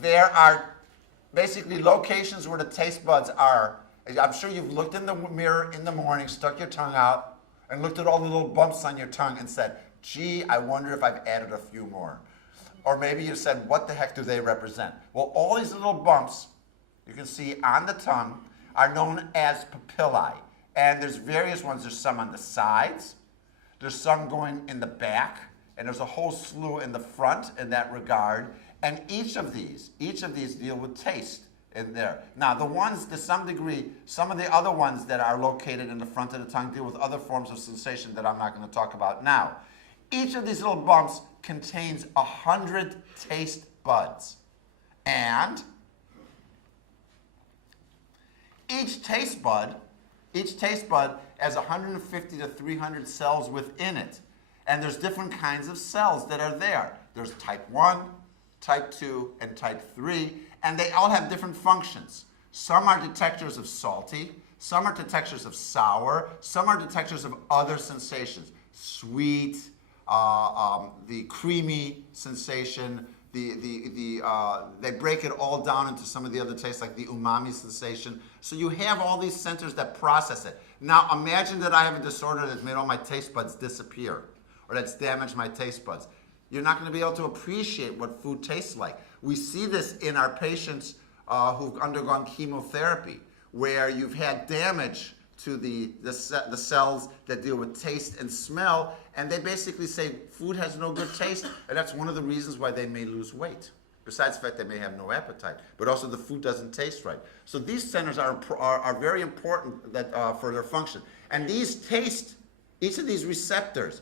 there are basically locations where the taste buds are. I'm sure you've looked in the mirror in the morning, stuck your tongue out, and looked at all the little bumps on your tongue and said, gee, I wonder if I've added a few more. Or maybe you said, what the heck do they represent? Well, all these little bumps you can see on the tongue are known as papillae. And there's various ones. There's some on the sides. There's some going in the back. And there's a whole slew in the front in that regard. And each of these deal with taste in there. Now, the ones, to some degree, some of the other ones that are located in the front of the tongue deal with other forms of sensation that I'm not going to talk about now. Each of these little bumps contains 100 taste buds. And each taste bud has 150 to 300 cells within it. And there's different kinds of cells that are there. There's type 1, type 2, and type 3, and they all have different functions. Some are detectors of salty, some are detectors of sour, some are detectors of other sensations. Sweet, the creamy sensation, they break it all down into some of the other tastes like the umami sensation. So you have all these centers that process it. Now imagine that I have a disorder that's made all my taste buds disappear or that's damaged my taste buds. You're not going to be able to appreciate what food tastes like. We see this in our patients who've undergone chemotherapy where you've had damage to the cells that deal with taste and smell, and they basically say food has no good taste, and that's one of the reasons why they may lose weight. Besides the fact they may have no appetite, but also the food doesn't taste right. So these centers are very important for their function. And each of these receptors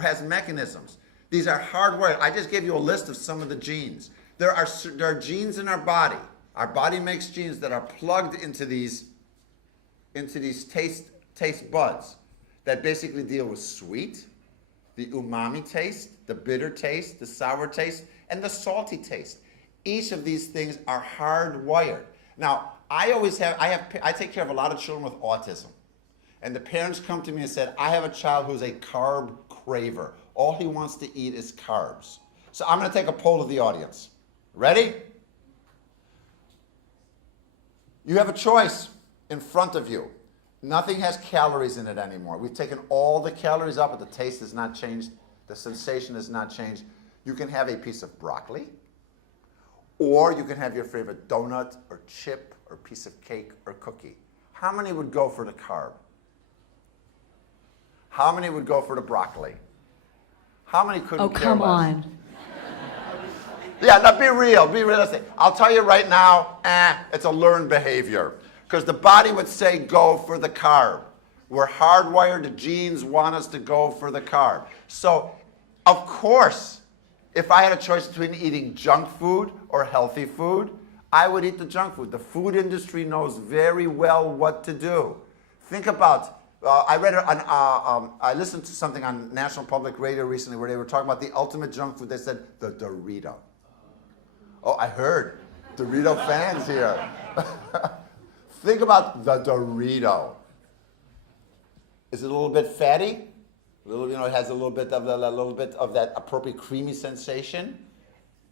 has mechanisms. These are hardwired. I just gave you a list of some of the genes. There are genes in our body. Our body makes genes that are plugged into these taste buds that basically deal with sweet, the umami taste, the bitter taste, the sour taste, and the salty taste. Each of these things are hardwired. Now, I take care of a lot of children with autism. and the parents come to me and said, I have a child who's a carb craver. All he wants to eat is carbs. So I'm going to take a poll of the audience. Ready? You have a choice in front of you. Nothing has calories in it anymore. We've taken all the calories out, but the taste has not changed. The sensation has not changed. You can have a piece of broccoli, or you can have your favorite donut or chip or piece of cake or cookie. How many would go for the carb? How many would go for the broccoli? How many couldn't care come less? on. Yeah, now be real, be realistic. I'll tell you right now, it's a learned behavior. Because the body would say go for the carb. We're hardwired, the genes want us to go for the carb. So, of course, if I had a choice between eating junk food or healthy food, I would eat the junk food. The food industry knows very well what to do. Think about, I listened to something on National Public Radio recently where they were talking about the ultimate junk food. They said the Dorito. Oh, I heard Dorito fans here. Think about the Dorito. Is it a little bit fatty? It has a little bit of that appropriate creamy sensation.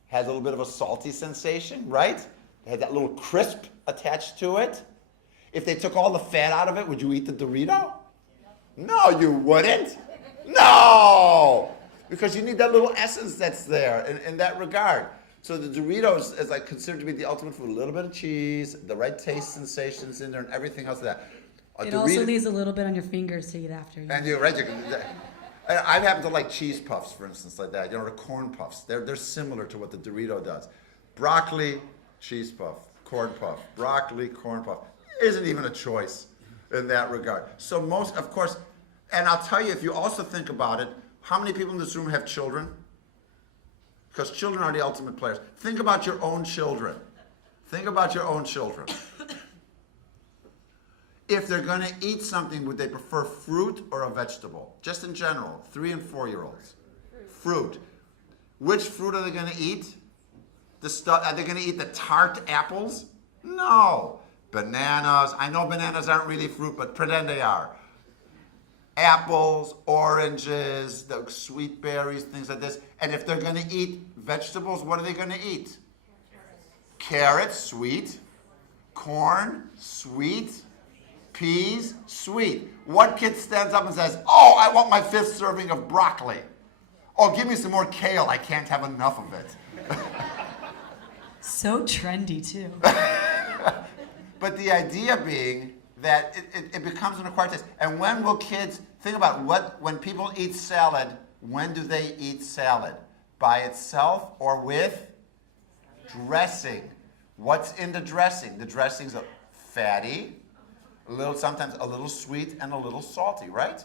Has a little bit of a salty sensation, right? It had that little crisp attached to it. If they took all the fat out of it, would you eat the Dorito? No, you wouldn't. No! Because you need that little essence that's there in that regard. So the Doritos is like considered to be the ultimate food. A little bit of cheese, the right taste sensations in there, and everything else of that. It also leaves a little bit on your fingers to eat after. And you're right. I happen to like cheese puffs, for instance, like that. Or corn puffs. They're similar to what the Dorito does. Broccoli, cheese puff, corn puff. Broccoli, corn puff. Isn't even a choice in that regard. So most, of course, and I'll tell you, if you also think about it, how many people in this room have children? Because children are the ultimate players. Think about your own children. Think about your own children. If they're going to eat something, would they prefer fruit or a vegetable? Just in general, 3 and 4-year-olds. Fruit. Which fruit are they going to eat? Are they going to eat the tart apples? No. Bananas. I know bananas aren't really fruit, but pretend they are. Apples, oranges, the sweet berries, things like this. And if they're going to eat vegetables, what are they going to eat? Carrots, sweet. Corn, sweet. Peas, sweet. What kid stands up and says, oh, I want my 5th serving of broccoli. Oh, give me some more kale. I can't have enough of it. So trendy, too. But the idea being that it becomes an acquired taste. And when will kids, think about when people eat salad, when do they eat salad? By itself or with dressing? What's in the dressing? The dressing's fatty, sometimes a little sweet and a little salty, right?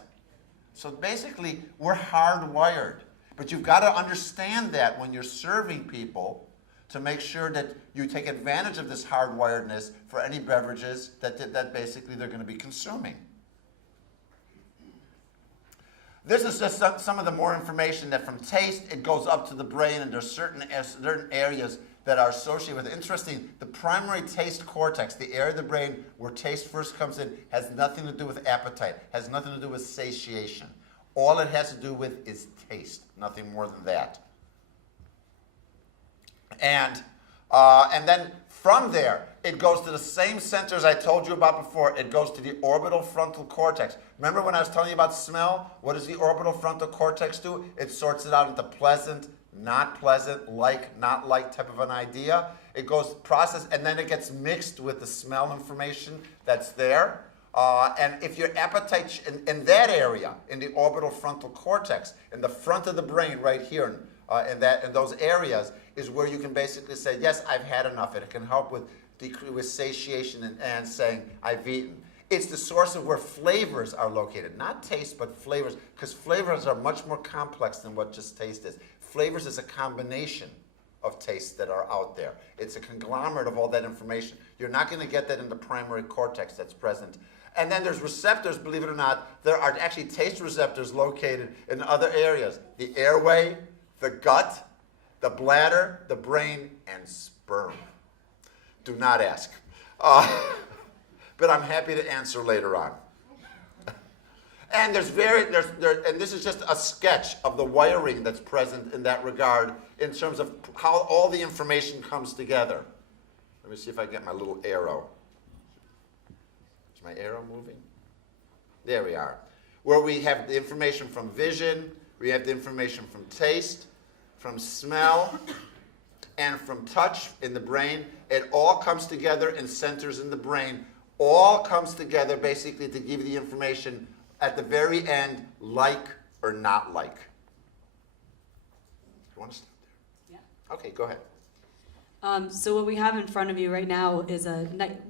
So basically, we're hardwired. But you've got to understand that when you're serving people to make sure that you take advantage of this hardwiredness for any beverages that basically they're going to be consuming. This is just some of the more information that from taste, it goes up to the brain, and there's certain areas that are associated with it. Interesting, the primary taste cortex, the area of the brain where taste first comes in, has nothing to do with appetite, has nothing to do with satiation. All it has to do with is taste, nothing more than that. And then from there, it goes to the same centers I told you about before. It goes to the orbital frontal cortex. Remember when I was telling you about smell? What does the orbital frontal cortex do? It sorts it out into pleasant, not pleasant, like, not like type of an idea. It goes process, and then it gets mixed with the smell information that's there. And if your appetite in that area, in the orbital frontal cortex, in the front of the brain right here, in those areas, is where you can basically say, yes, I've had enough. It can help with satiation and saying, I've eaten. It's the source of where flavors are located. Not taste, but flavors, because flavors are much more complex than what just taste is. Flavors is a combination of tastes that are out there. It's a conglomerate of all that information. You're not going to get that in the primary cortex that's present. And then there's receptors, believe it or not. There are actually taste receptors located in other areas. The airway, the gut, the bladder, the brain, and sperm. Do not ask. But I'm happy to answer later on. And and this is just a sketch of the wiring that's present in that regard in terms of how all the information comes together. Let me see if I get my little arrow. Is my arrow moving? There we are. Where we have the information from vision, we have the information from taste, from smell, and from touch in the brain. It all comes together in centers in the brain. All comes together basically to give you the information at the very end, like or not like. You want to stop there? Yeah. Okay, go ahead. So what we have in front of you right now is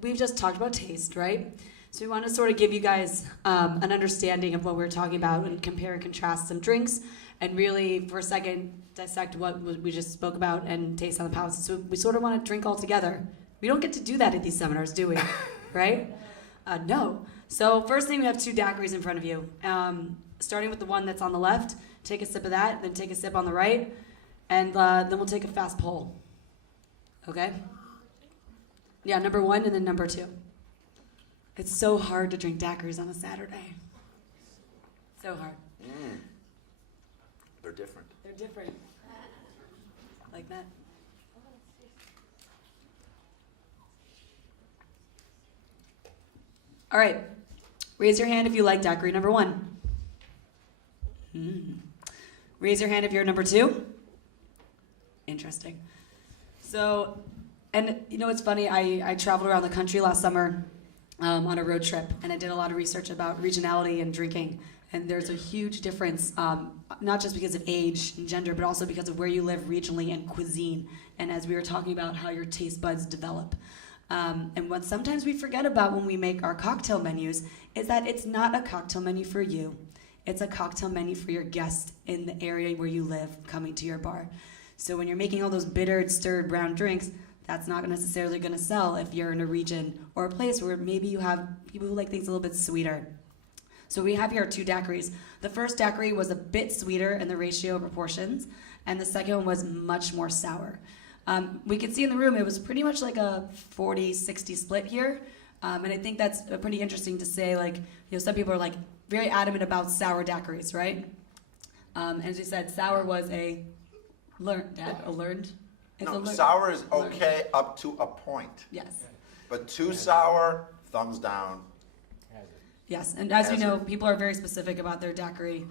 we've just talked about taste, right? So we want to sort of give you guys an understanding of what we're talking about and compare and contrast some drinks and really for a second dissect what we just spoke about and taste on the palate. So we sort of want to drink all together. We don't get to do that at these seminars, do we? Right? No. So first thing, we have 2 daiquiris in front of you. Starting with the one that's on the left, take a sip of that, then take a sip on the right, and then we'll take a fast poll. Okay? Yeah, number 1 and then number 2. It's so hard to drink daiquiris on a Saturday. So hard. They're different. They're different. Like that. All right. Raise your hand if you like daiquiri number 1. Raise your hand if you're number 2. Interesting. So, and you know what's funny? I traveled around the country last summer on a road trip, and I did a lot of research about regionality and drinking. And there's a huge difference, not just because of age and gender, but also because of where you live regionally and cuisine. And as we were talking about how your taste buds develop. And what sometimes we forget about when we make our cocktail menus is that it's not a cocktail menu for you. It's a cocktail menu for your guest in the area where you live coming to your bar. So when you're making all those bittered, stirred brown drinks, that's not necessarily going to sell if you're in a region or a place where maybe you have people who like things a little bit sweeter. So we have here 2 daiquiris. The first daiquiri was a bit sweeter in the ratio of proportions, and the second one was much more sour. We could see in the room it was pretty much like a 40-60 split here, and I think that's pretty interesting to say. Like, you know, some people are like very adamant about sour daiquiris, right? And as you said, sour was a learned. No, sour is okay up to a point. Yes. But too sour, thumbs down. Yes, and as we know, people are very specific about their daiquiri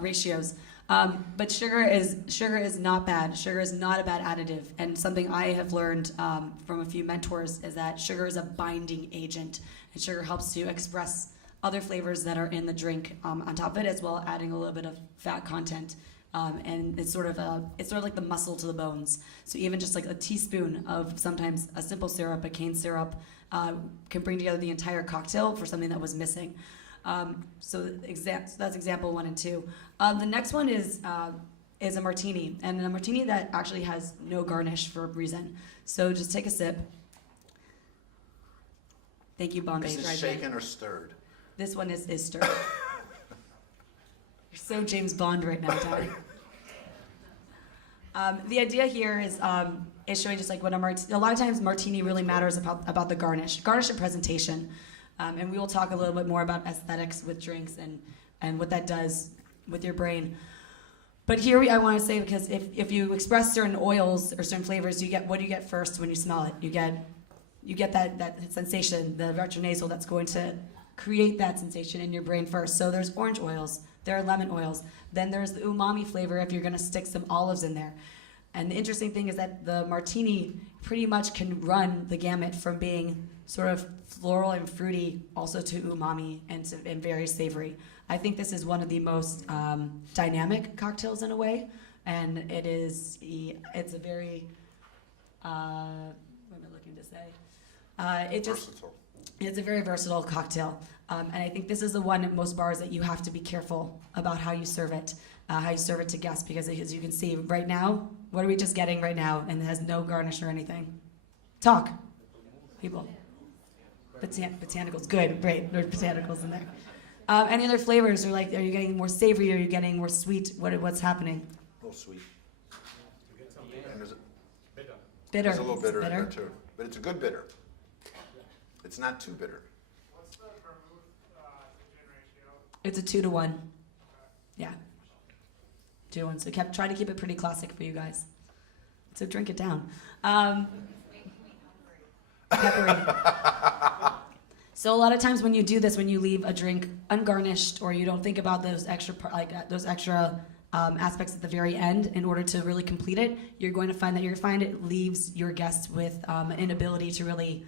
ratios. But sugar is not bad. Sugar is not a bad additive. And something I have learned from a few mentors is that sugar is a binding agent, and sugar helps to express other flavors that are in the drink on top of it, as well as adding a little bit of fat content. And it's sort of like the muscle to the bones. So even just like a teaspoon of sometimes a simple syrup, a cane syrup, can bring together the entire cocktail for something that was missing. So that's example 1 and 2. The next one is a martini, and a martini that actually has no garnish for a reason. So just take a sip. Thank you, Bombay. Is this shaken or stirred? This one is stirred. You're so James Bond right now, Daddy. The idea here is showing just like what a lot of times martini really matters about the garnish and presentation. And we will talk a little bit more about aesthetics with drinks and what that does with your brain. But here I want to say, because if you express certain oils or certain flavors, what do you get first when you smell it? You get that sensation, the retronasal that's going to create that sensation in your brain first. So there's orange oils, there are lemon oils, then there's the umami flavor if you're going to stick some olives in there. And the interesting thing is that the martini pretty much can run the gamut from being sort of floral and fruity also to umami and very savory. I think this is one of the most dynamic cocktails in a way, and it's a very, what am I looking to say? Versatile. It's a very versatile cocktail, and I think this is the one at most bars that you have to be careful about how you serve it to guests, because as you can see right now, what are we just getting right now, and it has no garnish or anything? Talk, people. Botanicals, good, great. There's botanicals in there. Any other flavors? Are you getting more savory? Are you getting more sweet? What's happening? A little sweet. And there's Bitter. There's a little bitter in there too, but it's a good bitter. It's not too bitter. What's the vermouth to gin ratio? It's a 2-to-1. Yeah. 2-to-1. So try to keep it pretty classic for you guys. So drink it down. Peppery. So a lot of times when you do this, when you leave a drink ungarnished or you don't think about those extra aspects at the very end in order to really complete it, you're going to find that it leaves your guests with an inability to really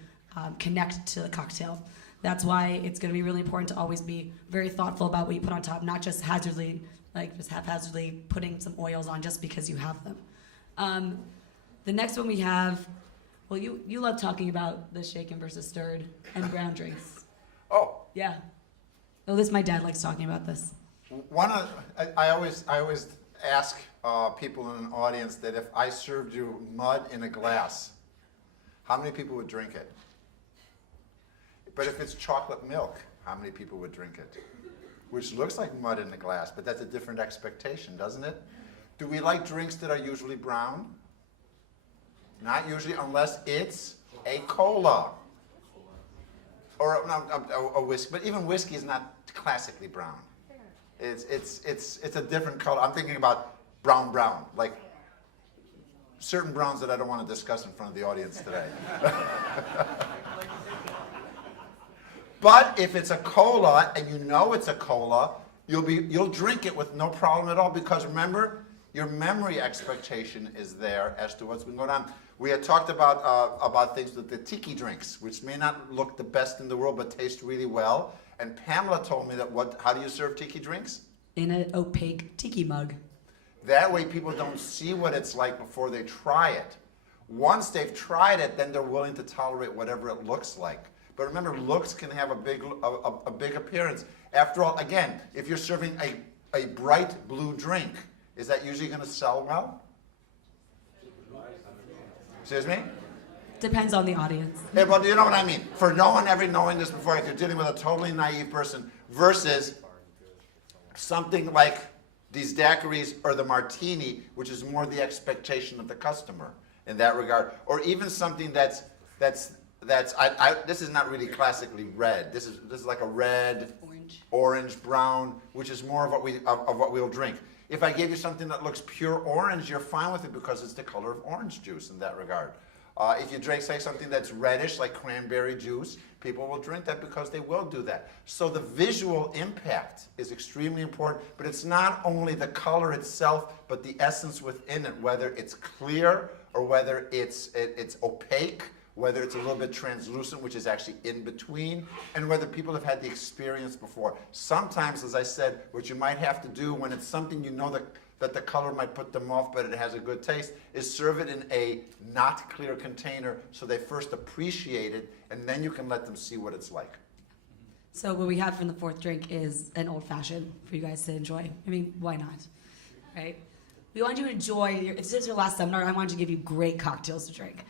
connect to the cocktail. That's why it's going to be really important to always be very thoughtful about what you put on top, not just haphazardly putting some oils on just because you have them. The next one we have, well, you love talking about the shaken versus stirred and brown drinks. Oh. Yeah. Oh, my dad likes talking about this. I always ask people in an audience that if I served you mud in a glass, how many people would drink it? But if it's chocolate milk, how many people would drink it? Which looks like mud in the glass, but that's a different expectation, doesn't it? Do we like drinks that are usually brown? Not usually, unless it's a cola. Or a whiskey, but even whiskey is not classically brown. It's a different color. I'm thinking about brown, like certain browns that I don't want to discuss in front of the audience today. But if it's a cola and you know it's a cola, you'll drink it with no problem at all, because remember, your memory expectation is there as to what's been going on. We had talked about things with the Tiki Drinks, which may not look the best in the world but taste really well. And Pamela told me that how do you serve Tiki Drinks? In an opaque tiki mug. That way people don't see what it's like before they try it. Once they've tried it, then they're willing to tolerate whatever it looks like. But remember, looks can have a big appearance. After all, again, if you're serving a bright blue drink, is that usually going to sell well? Excuse me? Depends on the audience. Yeah, well, you know what I mean. For no one ever knowing this before, if you're dealing with a totally naive person versus something like these daiquiris or the Martini, which is more the expectation of the customer in that regard, or even something this is not really classically red. This is like a red, orange, brown, which is more of what we'll drink. If I gave you something that looks pure orange, you're fine with it because it's the color of orange juice in that regard. If you drink, say, something that's reddish, like cranberry juice, people will drink that because they will do that. So the visual impact is extremely important, but it's not only the color itself, but the essence within it, whether it's clear or whether it's opaque, whether it's a little bit translucent, which is actually in between, and whether people have had the experience before. Sometimes, as I said, what you might have to do when it's something you know that the color might put them off, but it has a good taste, is serve it in a not clear container so they first appreciate it, and then you can let them see what it's like. So what we have from the fourth drink is an old fashioned for you guys to enjoy. I mean, why not, right? We want you to enjoy, if this is your last seminar, I want to give you great cocktails to drink.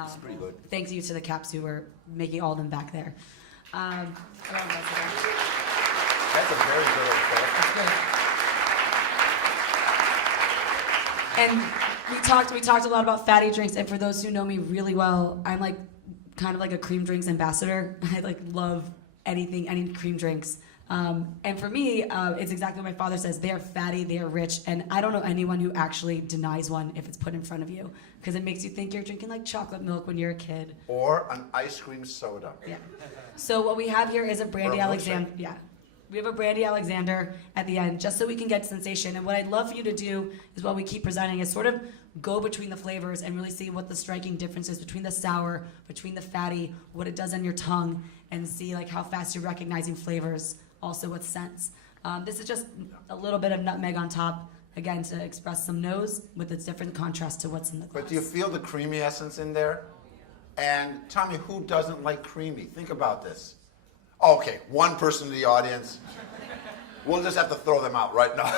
It's pretty good. Thanks you to the caps who were making all of them back there. That's a very good old. And we talked a lot about fatty drinks, and for those who know me really well, I'm like kind of like a cream drinks ambassador. I love any cream drinks. And for me, it's exactly what my father says. They're fatty, they're rich, and I don't know anyone who actually denies one if it's put in front of you, because it makes you think you're drinking like chocolate milk when you're a kid. Or an ice cream soda. Yeah. So what we have here is a Brandy Alexander. Yeah. We have a Brandy Alexander at the end, just so we can get sensation. And what I'd love for you to do is, while we keep presenting, is sort of go between the flavors and really see what the striking difference is between the sour, between the fatty, what it does on your tongue, and see how fast you're recognizing flavors, also with scents. This is just a little bit of nutmeg on top, again, to express some nose with its different contrast to what's in the glass. But do you feel the creamy essence in there? And tell me, who doesn't like creamy? Think about this. Okay, one person in the audience. We'll just have to throw them out right now.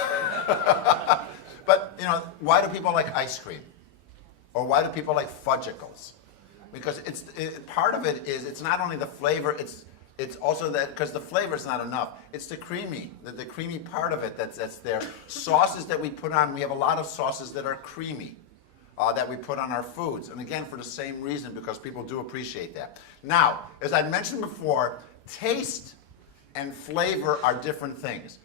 But, why do people like ice cream? Or why do people like fudgicles? Because part of it is, it's not only the flavor, it's also that, because the flavor is not enough. It's the creamy part of it that's there. Sauces that we put on, we have a lot of sauces that are creamy. That we put on our foods. And again, for the same reason, because people do appreciate that. Now, as I mentioned before, taste and flavor are different things.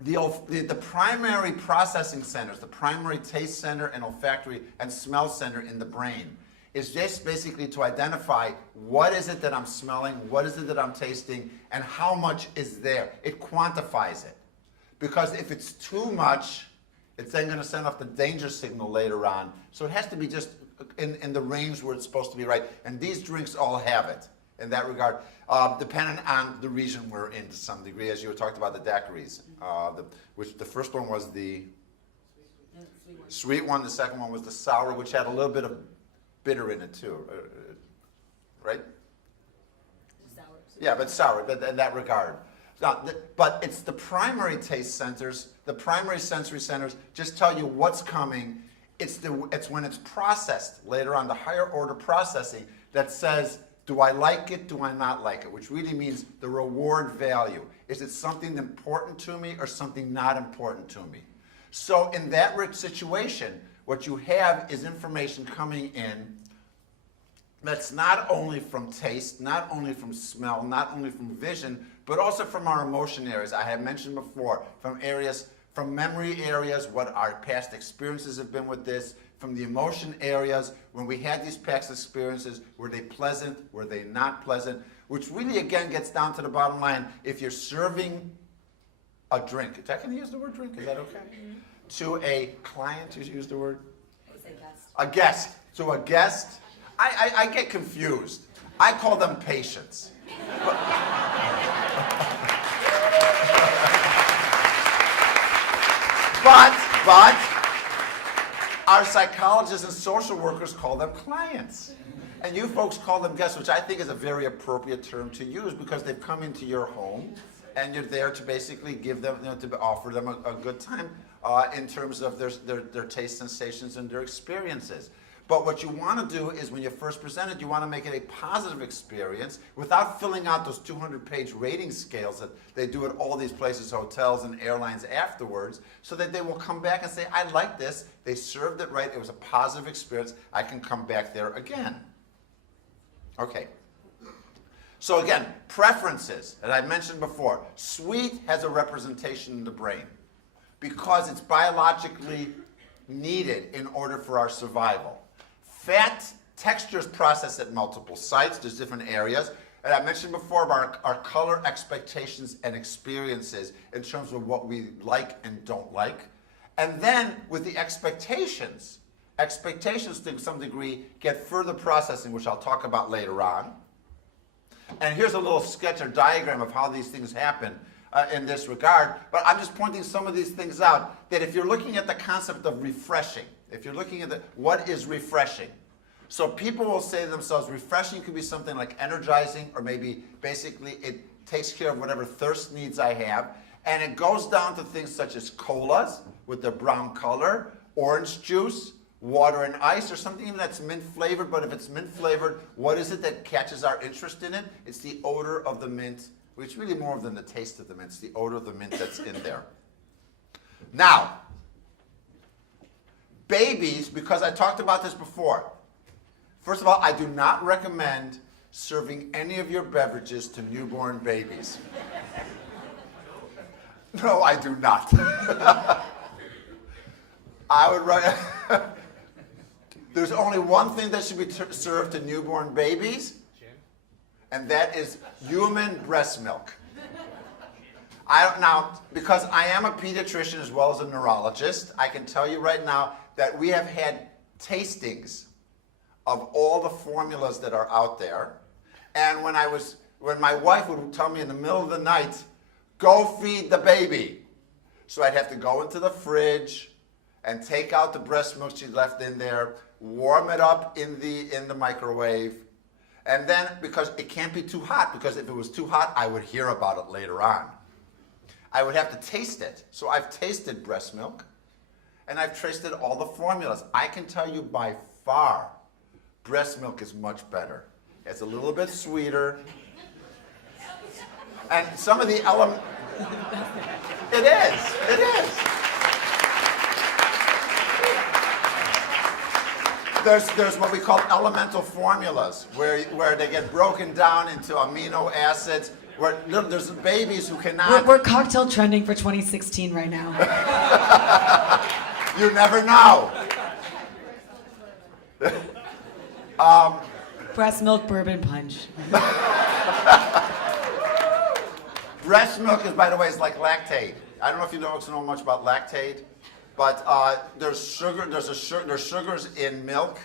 The primary processing centers, the primary taste center and olfactory and smell center in the brain, is just basically to identify what is it that I'm smelling, what is it that I'm tasting, and how much is there. It quantifies it. Because if it's too much, it's then going to send off the danger signal later on. So it has to be just in the range where it's supposed to be right. And these drinks all have it in that regard, depending on the region we're in to some degree, as you talked about the daiquiris. Which the first one was the sweet one, the second one was the sour, which had a little bit of bitter in it too, right? Sour. Yeah, but sour, but in that regard. But it's the primary taste centers, the primary sensory centers just tell you what's coming. It's when it's processed later on, the higher order processing that says, do I like it, do I not like it? Which really means the reward value. Is it something important to me or something not important to me? So in that situation, what you have is information coming in that's not only from taste, not only from smell, not only from vision, but also from our emotion areas. I have mentioned before, from memory areas, what our past experiences have been with this, from the emotion areas, when we had these past experiences, were they pleasant, were they not pleasant, which really again gets down to the bottom line. If you're serving a drink, can I use the word drink, is that okay? To a client, you use the word? I say guest. A guest. To a guest, I get confused. I call them patients. But our psychologists and social workers call them clients. And you folks call them guests, which I think is a very appropriate term to use because they've come into your home and you're there to basically give them, to offer them a good time in terms of their taste sensations and their experiences. But what you want to do is when you first present it, you want to make it a positive experience without filling out those 200-page rating scales that they do at all these places, hotels and airlines afterwards, so that they will come back and say, I like this, they served it right, it was a positive experience, I can come back there again. Okay. So again, preferences, as I mentioned before, sweet has a representation in the brain because it's biologically needed in order for our survival. Fat textures processed at multiple sites. There's different areas. And I mentioned before about our color expectations and experiences in terms of what we like and don't like. And then with the expectations to some degree get further processing, which I'll talk about later on. And here's a little sketch or diagram of how these things happen in this regard. But I'm just pointing some of these things out, that if you're looking at the concept of refreshing, if you're looking at what is refreshing? So people will say to themselves, refreshing could be something like energizing, or maybe basically it takes care of whatever thirst needs I have. And it goes down to things such as colas with their brown color, orange juice, water and ice, or something even that's mint flavored. But if it's mint flavored, what is it that catches our interest in it? It's the odor of the mint, which is really more than the taste of the mint. It's the odor of the mint that's in there. Now, babies, because I talked about this before. First of all, I do not recommend serving any of your beverages to newborn babies. No, I do not. I would There's only one thing that should be served to newborn babies, and that is human breast milk. Now, because I am a pediatrician as well as a neurologist, I can tell you right now that we have had tastings of all the formulas that are out there. And when my wife would tell me in the middle of the night, go feed the baby. So I'd have to go into the fridge and take out the breast milk she'd left in there, warm it up in the microwave. And then, because it can't be too hot, because if it was too hot, I would hear about it later on. I would have to taste it. So I've tasted breast milk, and I've tasted all the formulas. I can tell you by far, breast milk is much better. It's a little bit sweeter. And some of the elements, it is. there's what we call elemental formulas, where they get broken down into amino acids. Where there's babies who cannot. We're cocktail trending for 2016 right now. You never know. Breast milk bourbon punch. Breast milk is, by the way, is like lactate. I don't know if you know much about lactate, but there's sugars in milk,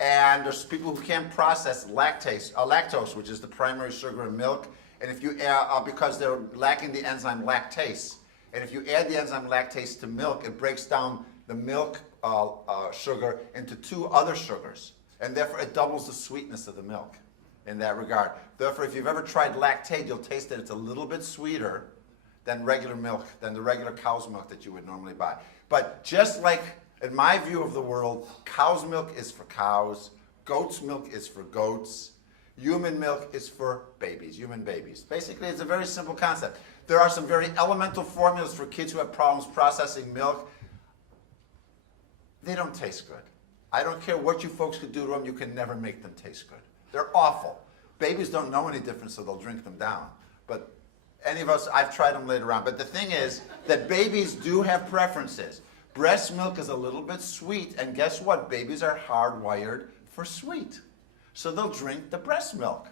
and there's people who can't process lactose, which is the primary sugar in milk. And if you because they're lacking the enzyme lactase, and if you add the enzyme lactase to milk, it breaks down the milk sugar into 2 other sugars, and therefore it doubles the sweetness of the milk in that regard. Therefore, if you've ever tried lactate, you'll taste that it's a little bit sweeter than regular milk, than the regular cow's milk that you would normally buy. But just like in my view of the world, cow's milk is for cows, goat's milk is for goats, human milk is for babies, human babies. Basically, it's a very simple concept. There are some very elemental formulas for kids who have problems processing milk. They don't taste good. I don't care what you folks could do to them, you can never make them taste good. They're awful. Babies don't know any different, so they'll drink them down. But any of us, I've tried them later on. But the thing is that babies do have preferences. Breast milk is a little bit sweet, and guess what? Babies are hardwired for sweet. So they'll drink the breast milk.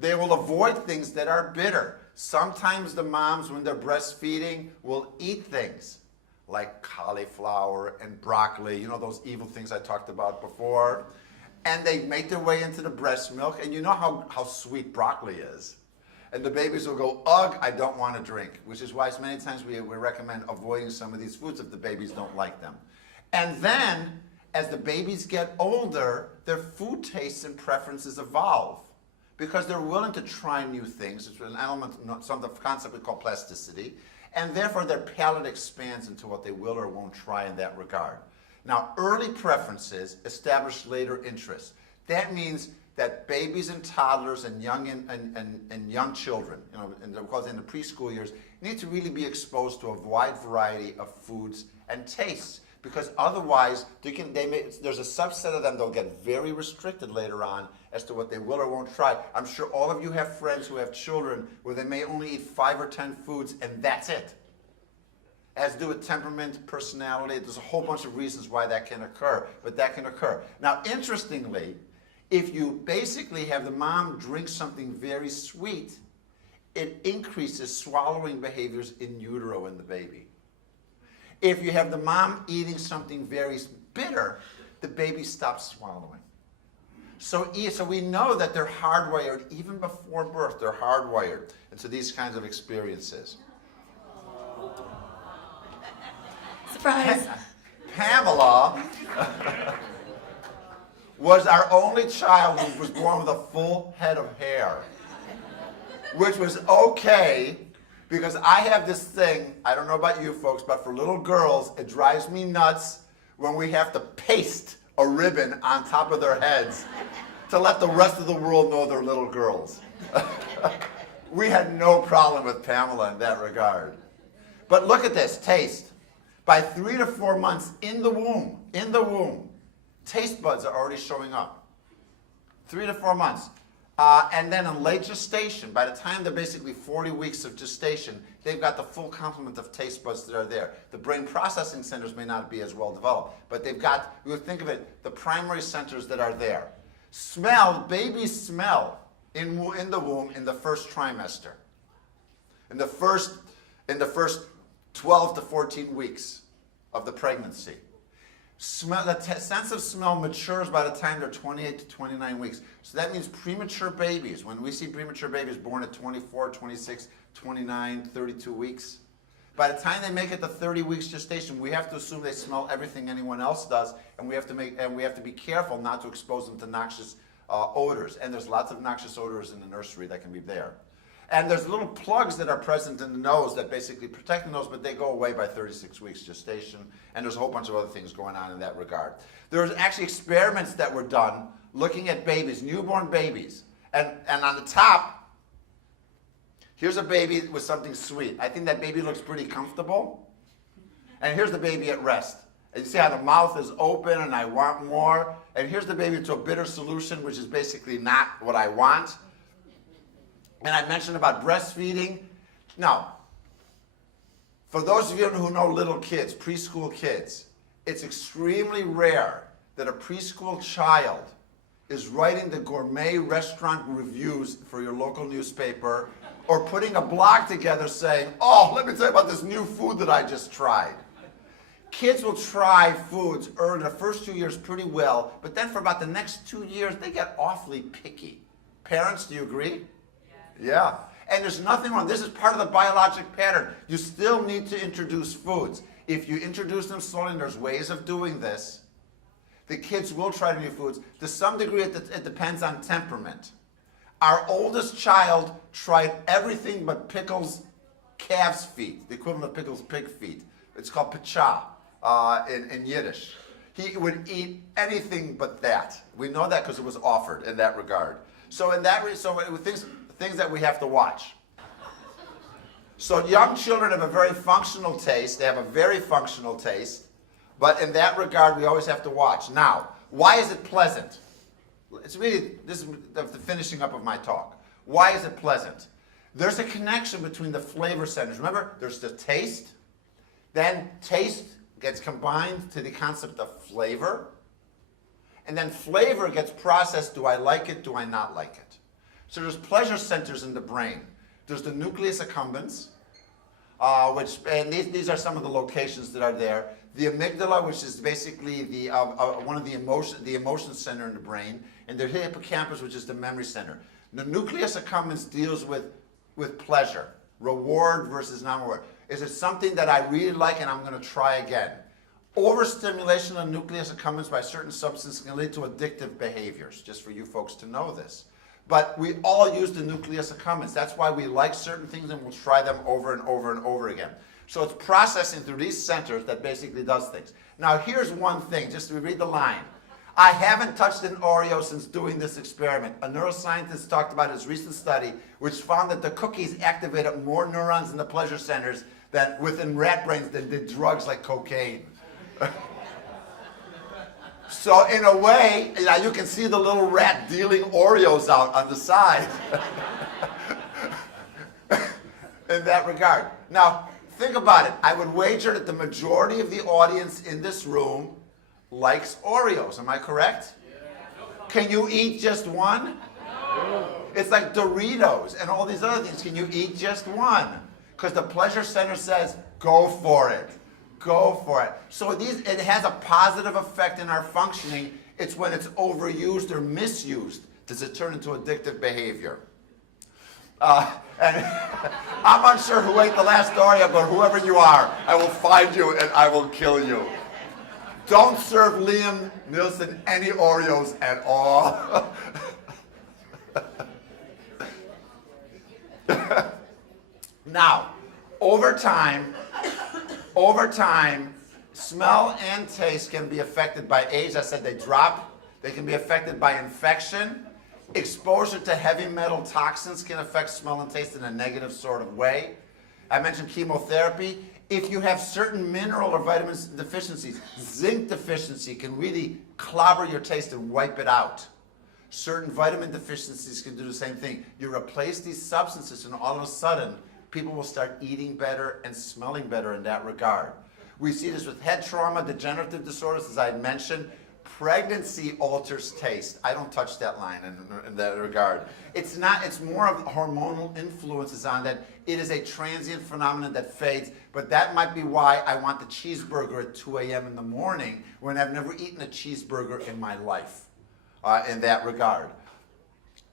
They will avoid things that are bitter. Sometimes the moms, when they're breastfeeding, will eat things like cauliflower and broccoli, you know, those evil things I talked about before. And they make their way into the breast milk, and you know how sweet broccoli is. And the babies will go, ugh, I don't want to drink, which is why many times we recommend avoiding some of these foods if the babies don't like them. And then, as the babies get older, their food tastes and preferences evolve because they're willing to try new things. It's an element, some concept we call plasticity, and therefore their palate expands into what they will or won't try in that regard. Now, early preferences establish later interests. That means that babies and toddlers and young children, you know, in the preschool years, need to really be exposed to a wide variety of foods and tastes, because otherwise there's a subset of them that'll get very restricted later on as to what they will or won't try. I'm sure all of you have friends who have children where they may only eat 5 or 10 foods and that's it. It has to do with temperament, personality. There's a whole bunch of reasons why that can occur, but that can occur. Now, interestingly, if you basically have the mom drink something very sweet, it increases swallowing behaviors in utero in the baby. If you have the mom eating something very bitter, the baby stops swallowing. So we know that they're hardwired, even before birth, they're hardwired into these kinds of experiences. Surprise. Pamela was our only child who was born with a full head of hair, which was okay, because I have this thing, I don't know about you folks, but for little girls, it drives me nuts when we have to paste a ribbon on top of their heads to let the rest of the world know they're little girls. We had no problem with Pamela in that regard. But look at this, taste. By 3 to 4 months in the womb, taste buds are already showing up. 3 to 4 months. And then in late gestation, by the time they're basically 40 weeks of gestation, they've got the full complement of taste buds that are there. The brain processing centers may not be as well developed, but they've got, you would think of it, the primary centers that are there. Smell, babies smell in the womb in the first trimester. In the first 12 to 14 weeks of the pregnancy. The sense of smell matures by the time they're 28 to 29 weeks. So that means premature babies, when we see premature babies born at 24, 26, 29, 32 weeks, by the time they make it to 30 weeks gestation, we have to assume they smell everything anyone else does, and we have to be careful not to expose them to noxious odors. And there's lots of noxious odors in the nursery that can be there. And there's little plugs that are present in the nose that basically protect the nose, but they go away by 36 weeks gestation. And there's a whole bunch of other things going on in that regard. There's actually experiments that were done looking at babies, newborn babies. And on the top, here's a baby with something sweet. I think that baby looks pretty comfortable. And here's the baby at rest. And you see how the mouth is open and I want more. And here's the baby to a bitter solution, which is basically not what I want. And I mentioned about breastfeeding. Now, for those of you who know little kids, preschool kids, it's extremely rare that a preschool child is writing the gourmet restaurant reviews for your local newspaper or putting a blog together saying, oh, let me tell you about this new food that I just tried. Kids will try foods early the first 2 years pretty well, but then for about the next 2 years, they get awfully picky. Parents, do you agree? Yeah. And there's nothing wrong. This is part of the biologic pattern. You still need to introduce foods. If you introduce them slowly, and there's ways of doing this, the kids will try new foods. To some degree, it depends on temperament. Our oldest child tried everything but Pickles' calves' feet, the equivalent of Pickles' pig feet. It's called pacha in Yiddish. He would eat anything but that. We know that because it was offered in that regard. So in that, things that we have to watch. So young children have a very functional taste. They have a very functional taste. But in that regard, we always have to watch. Now, why is it pleasant? It's really, this is the finishing up of my talk. Why is it pleasant? There's a connection between the flavor centers. Remember, there's the taste. Then taste gets combined to the concept of flavor. And then flavor gets processed. Do I like it? Do I not like it? So there's pleasure centers in the brain. There's the nucleus accumbens, and these are some of the locations that are there. The amygdala, which is basically the one of the emotion center in the brain, and the hippocampus, which is the memory center. The nucleus accumbens deals with pleasure, reward versus non-reward. Is it something that I really like and I'm going to try again? Overstimulation of nucleus accumbens by certain substances can lead to addictive behaviors, just for you folks to know this. But we all use the nucleus accumbens. That's why we like certain things and we'll try them over and over and over again. So it's processing through these centers that basically does things. Now here's one thing, just to read the line. I haven't touched an Oreo since doing this experiment. A neuroscientist talked about his recent study, which found that the cookies activated more neurons in the pleasure centers than within rat brains than did drugs like cocaine. So in a way, you can see the little rat dealing Oreos out on the side. In that regard. Now, think about it. I would wager that the majority of the audience in this room likes Oreos. Am I correct? Can you eat just one? No. It's like Doritos and all these other things. Can you eat just one? Because the pleasure center says, go for it. Go for it. So it has a positive effect in our functioning. It's when it's overused or misused does it turn into addictive behavior. And I'm unsure who ate the last Oreo, but whoever you are, I will find you and I will kill you. Don't serve Liam Nielsen any Oreos at all. Now, over time, smell and taste can be affected by age. I said they drop. They can be affected by infection. Exposure to heavy metal toxins can affect smell and taste in a negative sort of way. I mentioned chemotherapy. If you have certain mineral or vitamin deficiencies, zinc deficiency can really clobber your taste and wipe it out. Certain vitamin deficiencies can do the same thing. You replace these substances and all of a sudden, people will start eating better and smelling better in that regard. We see this with head trauma, degenerative disorders, as I had mentioned. Pregnancy alters taste. I don't touch that line in that regard. It's more of hormonal influences on that. It is a transient phenomenon that fades, but that might be why I want the cheeseburger at 2 a.m. in the morning when I've never eaten a cheeseburger in my life in that regard.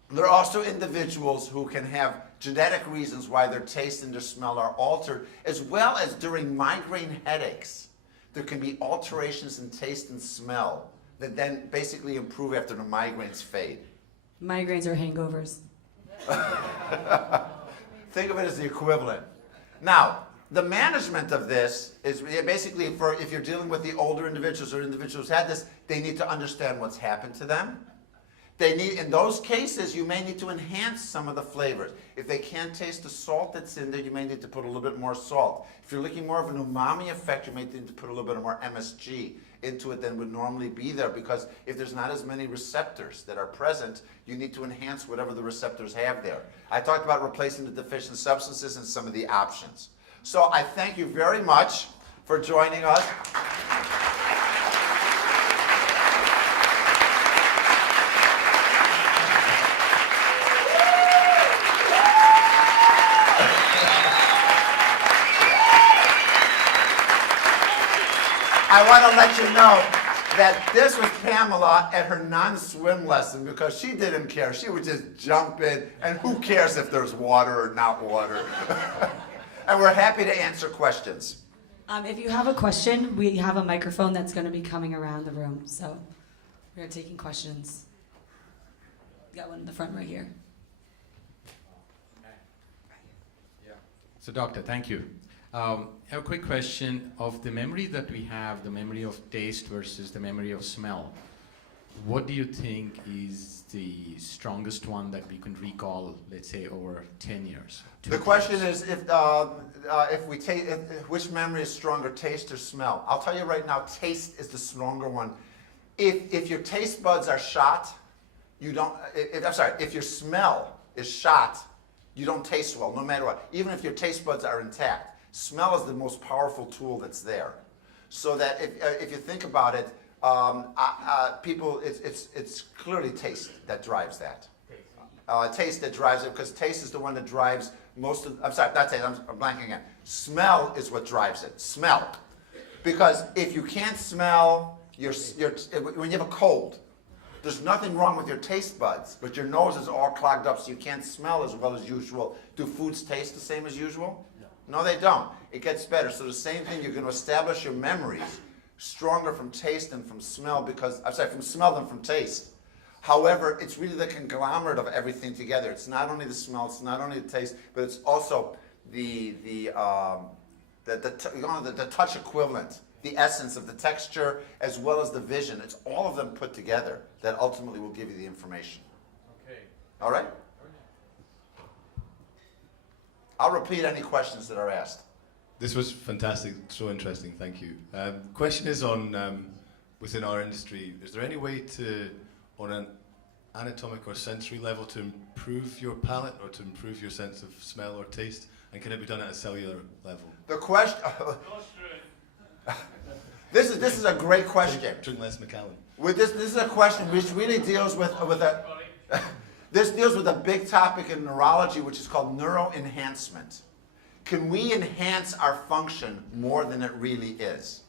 There are also individuals who can have genetic reasons why their taste and their smell are altered, as well as during migraine headaches. There can be alterations in taste and smell that then basically improve after the migraines fade. Migraines are hangovers. Think of it as the equivalent. Now, the management of this is basically if you're dealing with the older individuals or individuals who had this, they need to understand what's happened to them. They need, in those cases, you may need to enhance some of the flavors. If they can't taste the salt that's in there, you may need to put a little bit more salt. If you're looking more of an umami effect, you may need to put a little bit more MSG into it than would normally be there, because if there's not as many receptors that are present, you need to enhance whatever the receptors have there. I talked about replacing the deficient substances and some of the options. So I thank you very much for joining us. I want to let you know that this was Pamela at her non-swim lesson, because she didn't care. She would just jump in, and who cares if there's water or not water? And we're happy to answer questions. If you have a question, we have a microphone that's going to be coming around the room. So we're taking questions. Got one in the front right here. So, doctor, thank you. I have a quick question of the memory that we have, the memory of taste versus the memory of smell. What do you think is the strongest one that we can recall, let's say, over 10 years? The question is which memory is stronger, taste or smell? I'll tell you right now, taste is the stronger one. If your taste buds are shot, you don't. If your smell is shot, you don't taste well, no matter what. Even if your taste buds are intact, smell is the most powerful tool that's there. So that if you think about it, it's clearly taste that drives that. Taste that drives it, because taste is the one that drives most of. I'm sorry, not taste. I'm blanking again. Smell is what drives it. Smell, because if you can't smell, when you have a cold, there's nothing wrong with your taste buds, but your nose is all clogged up, so you can't smell as well as usual. Do foods taste the same as usual? No, they don't. It gets better. So the same thing, you're going to establish your memories stronger from taste than from smell, from smell than from taste. However, it's really the conglomerate of everything together. It's not only the smell, it's not only the taste, but it's also the touch equivalent, the essence of the texture, as well as the vision. It's all of them put together that ultimately will give you the information. Okay. All right? I'll repeat any questions that are asked. This was fantastic, so interesting, thank you. Question is on, within our industry, is there any way to, on an anatomic or sensory level, to improve your palate or to improve your sense of smell or taste? And can it be done at a cellular level? The question... This is a great question. Drink less Macallan. This is a question which really deals with a... This deals with a big topic in neurology, which is called neuroenhancement. Can we enhance our function more than it really is?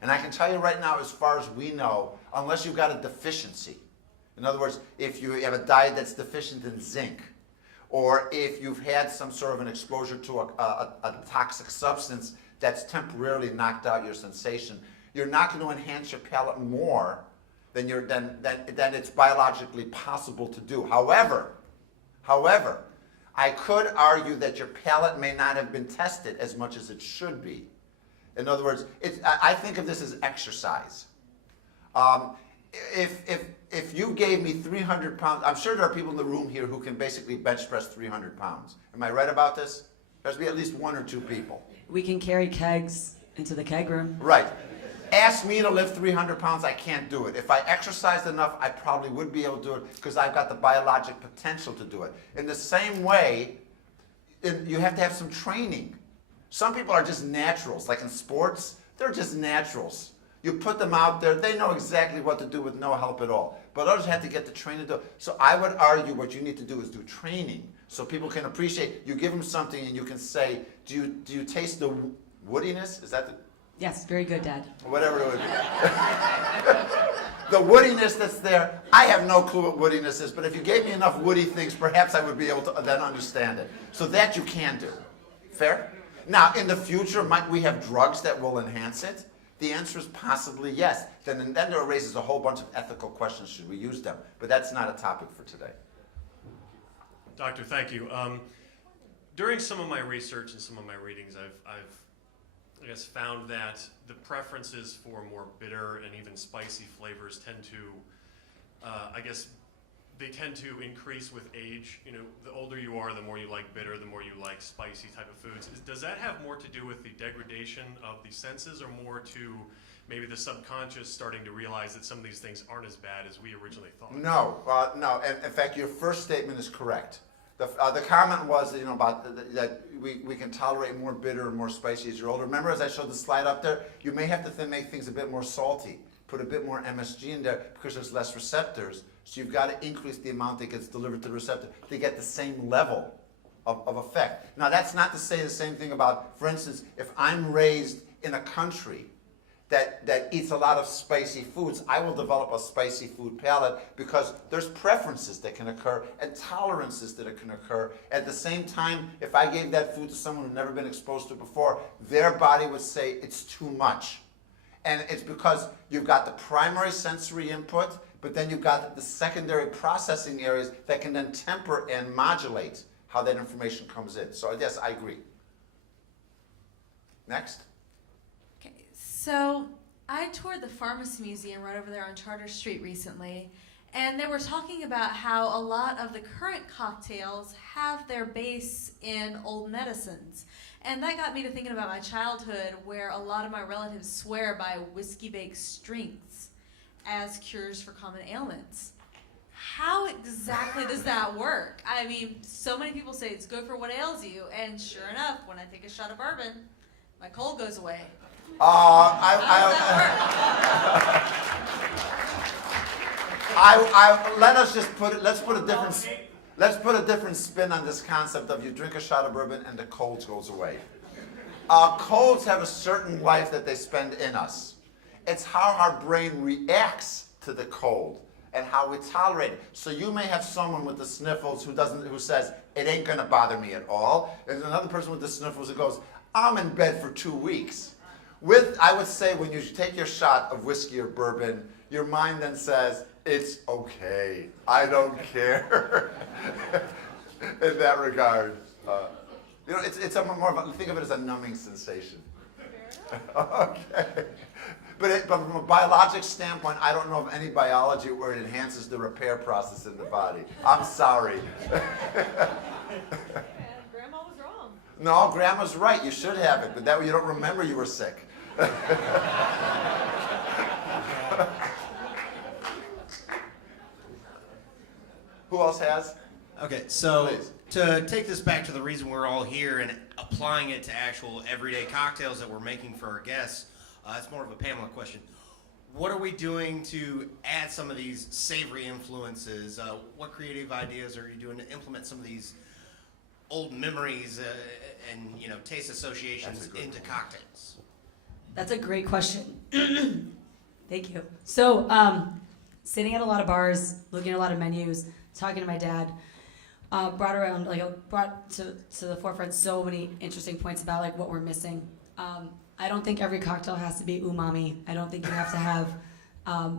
And I can tell you right now, as far as we know, unless you've got a deficiency, in other words, if you have a diet that's deficient in zinc, or if you've had some sort of an exposure to a toxic substance that's temporarily knocked out your sensation, you're not going to enhance your palate more than it's biologically possible to do. However, I could argue that your palate may not have been tested as much as it should be. In other words, I think of this as exercise. If you gave me 300 pounds, I'm sure there are people in the room here who can basically bench press 300 pounds. Am I right about this? There's be at least one or two people. We can carry kegs into the keg room. Right. Ask me to lift 300 pounds, I can't do it. If I exercised enough, I probably would be able to do it, because I've got the biologic potential to do it. In the same way, you have to have some training. Some people are just naturals. Like in sports, they're just naturals. You put them out there, they know exactly what to do with no help at all. But others have to get the training to do it. So I would argue what you need to do is do training, so people can appreciate. You give them something and you can say, do you taste the woodiness? Is that the... Yes, very good, Dad. Whatever it would be. The woodiness that's there, I have no clue what woodiness is, but if you gave me enough woody things, perhaps I would be able to then understand it. So that you can do. Fair? Now, in the future, might we have drugs that will enhance it? The answer is possibly yes. Then there raises a whole bunch of ethical questions. Should we use them? But that's not a topic for today. Doctor, thank you. During some of my research and some of my readings, I've I guess found that the preferences for more bitter and even spicy flavors tend to, I guess, they tend to increase with age. You know, the older you are, the more you like bitter, the more you like spicy type of foods. Does that have more to do with the degradation of the senses, or more to maybe the subconscious starting to realize that some of these things aren't as bad as we originally thought? No, no. In fact, your first statement is correct. The comment was, you know, about that we can tolerate more bitter and more spicy as you're older. Remember, as I showed the slide up there, you may have to make things a bit more salty, put a bit more MSG in there because there's less receptors. So you've got to increase the amount that gets delivered to the receptor to get the same level of effect. Now, that's not to say the same thing about, for instance, if I'm raised in a country that eats a lot of spicy foods, I will develop a spicy food palate because there's preferences that can occur and tolerances that can occur. At the same time, if I gave that food to someone who'd never been exposed to it before, their body would say it's too much. And it's because you've got the primary sensory input, but then you've got the secondary processing areas that can then temper and modulate how that information comes in. So yes, I agree. Next. So I toured the Pharmacy Museum right over there on Charter Street recently, and they were talking about how a lot of the current cocktails have their base in old medicines. And that got me to thinking about my childhood, where a lot of my relatives swear by whiskey-based strengths as cures for common ailments. How exactly does that work? I mean, so many people say it's good for what ails you, and sure enough, when I take a shot of bourbon, my cold goes away. Let's put a different spin on this concept of you drink a shot of bourbon and the cold goes away. Colds have a certain life that they spend in us. It's how our brain reacts to the cold and how we tolerate it. So you may have someone with the sniffles who says, it ain't gonna bother me at all. There's another person with the sniffles who goes, I'm in bed for 2 weeks. I would say when you take your shot of whiskey or bourbon, your mind then says, it's okay, I don't care. In that regard. You know, it's a more of a, think of it as a numbing sensation. Okay. But from a biologic standpoint, I don't know of any biology where it enhances the repair process in the body. I'm sorry. Grandma was wrong. No, Grandma's right. You should have it, but that way you don't remember you were sick. Who else has? Okay, so Please. to take this back to the reason we're all here and applying it to actual everyday cocktails that we're making for our guests, it's more of a Pamela question. What are we doing to add some of these savory influences? What creative ideas are you doing to implement some of these old memories and taste associations into cocktails? That's a great question. Thank you. So, sitting at a lot of bars, looking at a lot of menus, talking to my dad, brought to the forefront so many interesting points about like what we're missing. I don't think every cocktail has to be umami. I don't think you have to have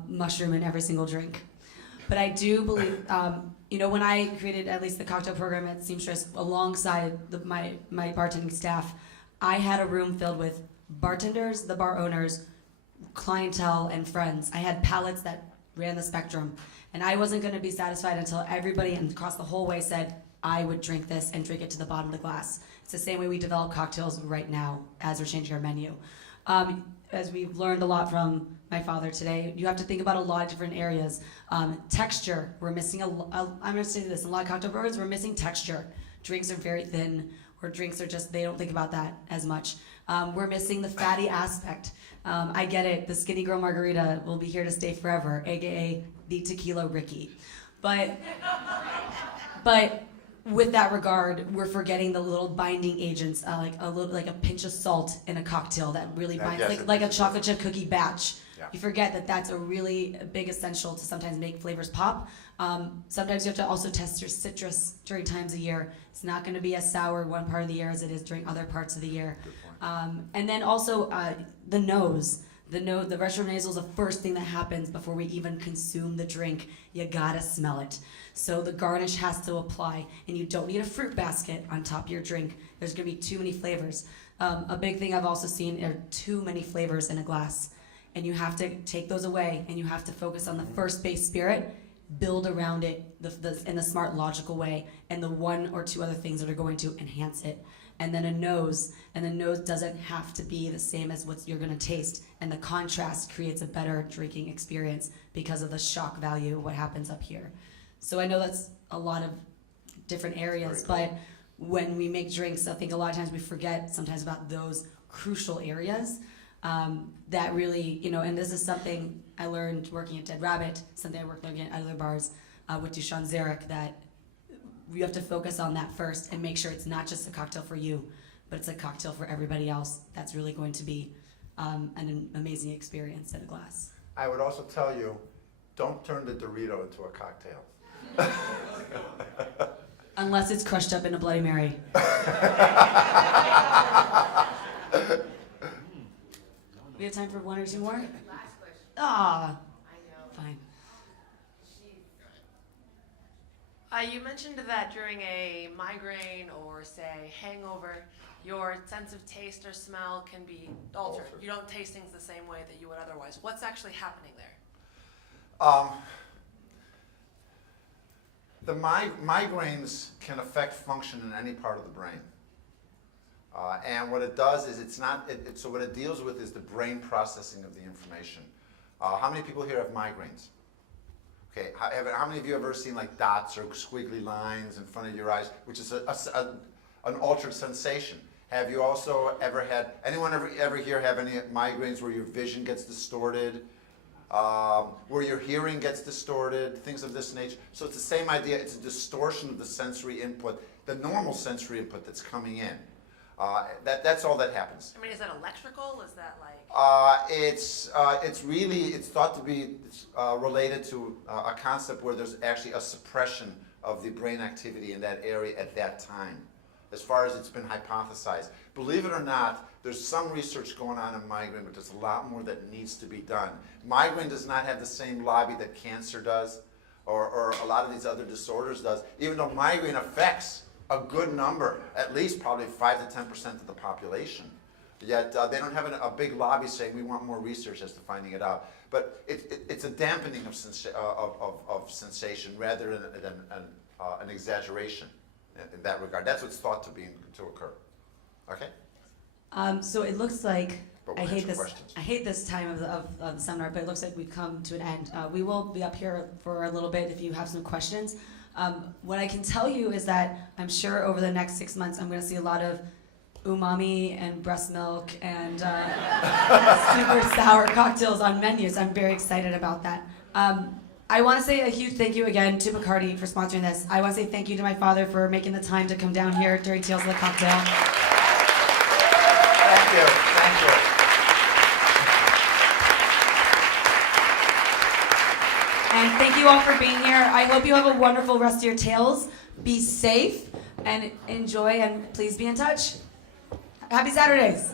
mushroom in every single drink. But I do believe, when I created at least the cocktail program at Seamstress alongside my bartending staff, I had a room filled with bartenders, the bar owners, clientele, and friends. I had palates that ran the spectrum. And I wasn't going to be satisfied until everybody across the whole way said, I would drink this and drink it to the bottom of the glass. It's the same way we develop cocktails right now as we're changing our menu. As we've learned a lot from my father today, you have to think about a lot of different areas. Texture, we're missing I'm going to say this, in a lot of cocktail programs, we're missing texture. Drinks are very thin, or drinks are just, they don't think about that as much. We're missing the fatty aspect. I get it, the skinny girl margarita will be here to stay forever, aka the tequila Ricky. But with that regard, we're forgetting the little binding agents, like a pinch of salt in a cocktail that really binds, yes, like a chocolate chip cookie batch. Yeah. You forget that that's a really big essential to sometimes make flavors pop. Sometimes you have to also test your citrus during times of year. It's not going to be as sour one part of the year as it is during other parts of the year. And then also the nose. The retronasal is the first thing that happens before we even consume the drink. You gotta smell it. So the garnish has to apply, and you don't need a fruit basket on top of your drink. There's gonna be too many flavors. A big thing I've also seen are too many flavors in a glass, and you have to take those away, and you have to focus on the first base spirit build around it in the smart, logical way, and the one or two other things that are going to enhance it. And then a nose, and the nose doesn't have to be the same as what you're gonna taste, and the contrast creates a better drinking experience because of the shock value of what happens up here. So I know that's a lot of different areas, but when we make drinks, I think a lot of times we forget sometimes about those crucial areas that really, and this is something I learned working at Dead Rabbit, something I worked learning at other bars with Dusan Zarek, that you have to focus on that first and make sure it's not just a cocktail for you, but it's a cocktail for everybody else. That's really going to be an amazing experience in a glass. I would also tell you, don't turn the Dorito into a cocktail. Unless it's crushed up in a Bloody Mary. We have time for one or two more? Last question. Ah, I know. fine. You mentioned that during a migraine or, say, hangover, your sense of taste or smell can be altered. You don't taste things the same way that you would otherwise. What's actually happening there? The migraines can affect function in any part of the brain. And what it does is so what it deals with is the brain processing of the information. How many people here have migraines? Okay, how many of you have ever seen like dots or squiggly lines in front of your eyes, which is an altered sensation? Have you also ever had, anyone ever here have any migraines where your vision gets distorted, where your hearing gets distorted, things of this nature? So it's the same idea, it's a distortion of the sensory input, the normal sensory input that's coming in. That's all that happens. I mean, is that electrical? Is that like... It's thought to be related to a concept where there's actually a suppression of the brain activity in that area at that time, as far as it's been hypothesized. Believe it or not, there's some research going on in migraine, but there's a lot more that needs to be done. Migraine does not have the same lobby that cancer does, or a lot of these other disorders does, even though migraine affects a good number, at least probably 5 to 10% of the population. Yet they don't have a big lobby saying we want more research as to finding it out. But it's a dampening of sensation rather than an exaggeration in that regard. That's what's thought to occur. Okay? So it looks like, But we'll I hate answer this. questions. I hate this time of the seminar, but it looks like we've come to an end. We will be up here for a little bit if you have some questions. What I can tell you is that I'm sure over the next 6 months I'm going to see a lot of umami and breast milk and super sour cocktails on menus. I'm very excited about that. I want to say a huge thank you again to Bacardi for sponsoring this. I want to say thank you to my father for making the time to come down here during Tales of the Cocktail. Thank you. Thank you. And thank you all for being here. I hope you have a wonderful rest of your tales. Be safe and enjoy, and please be in touch. Happy Saturdays.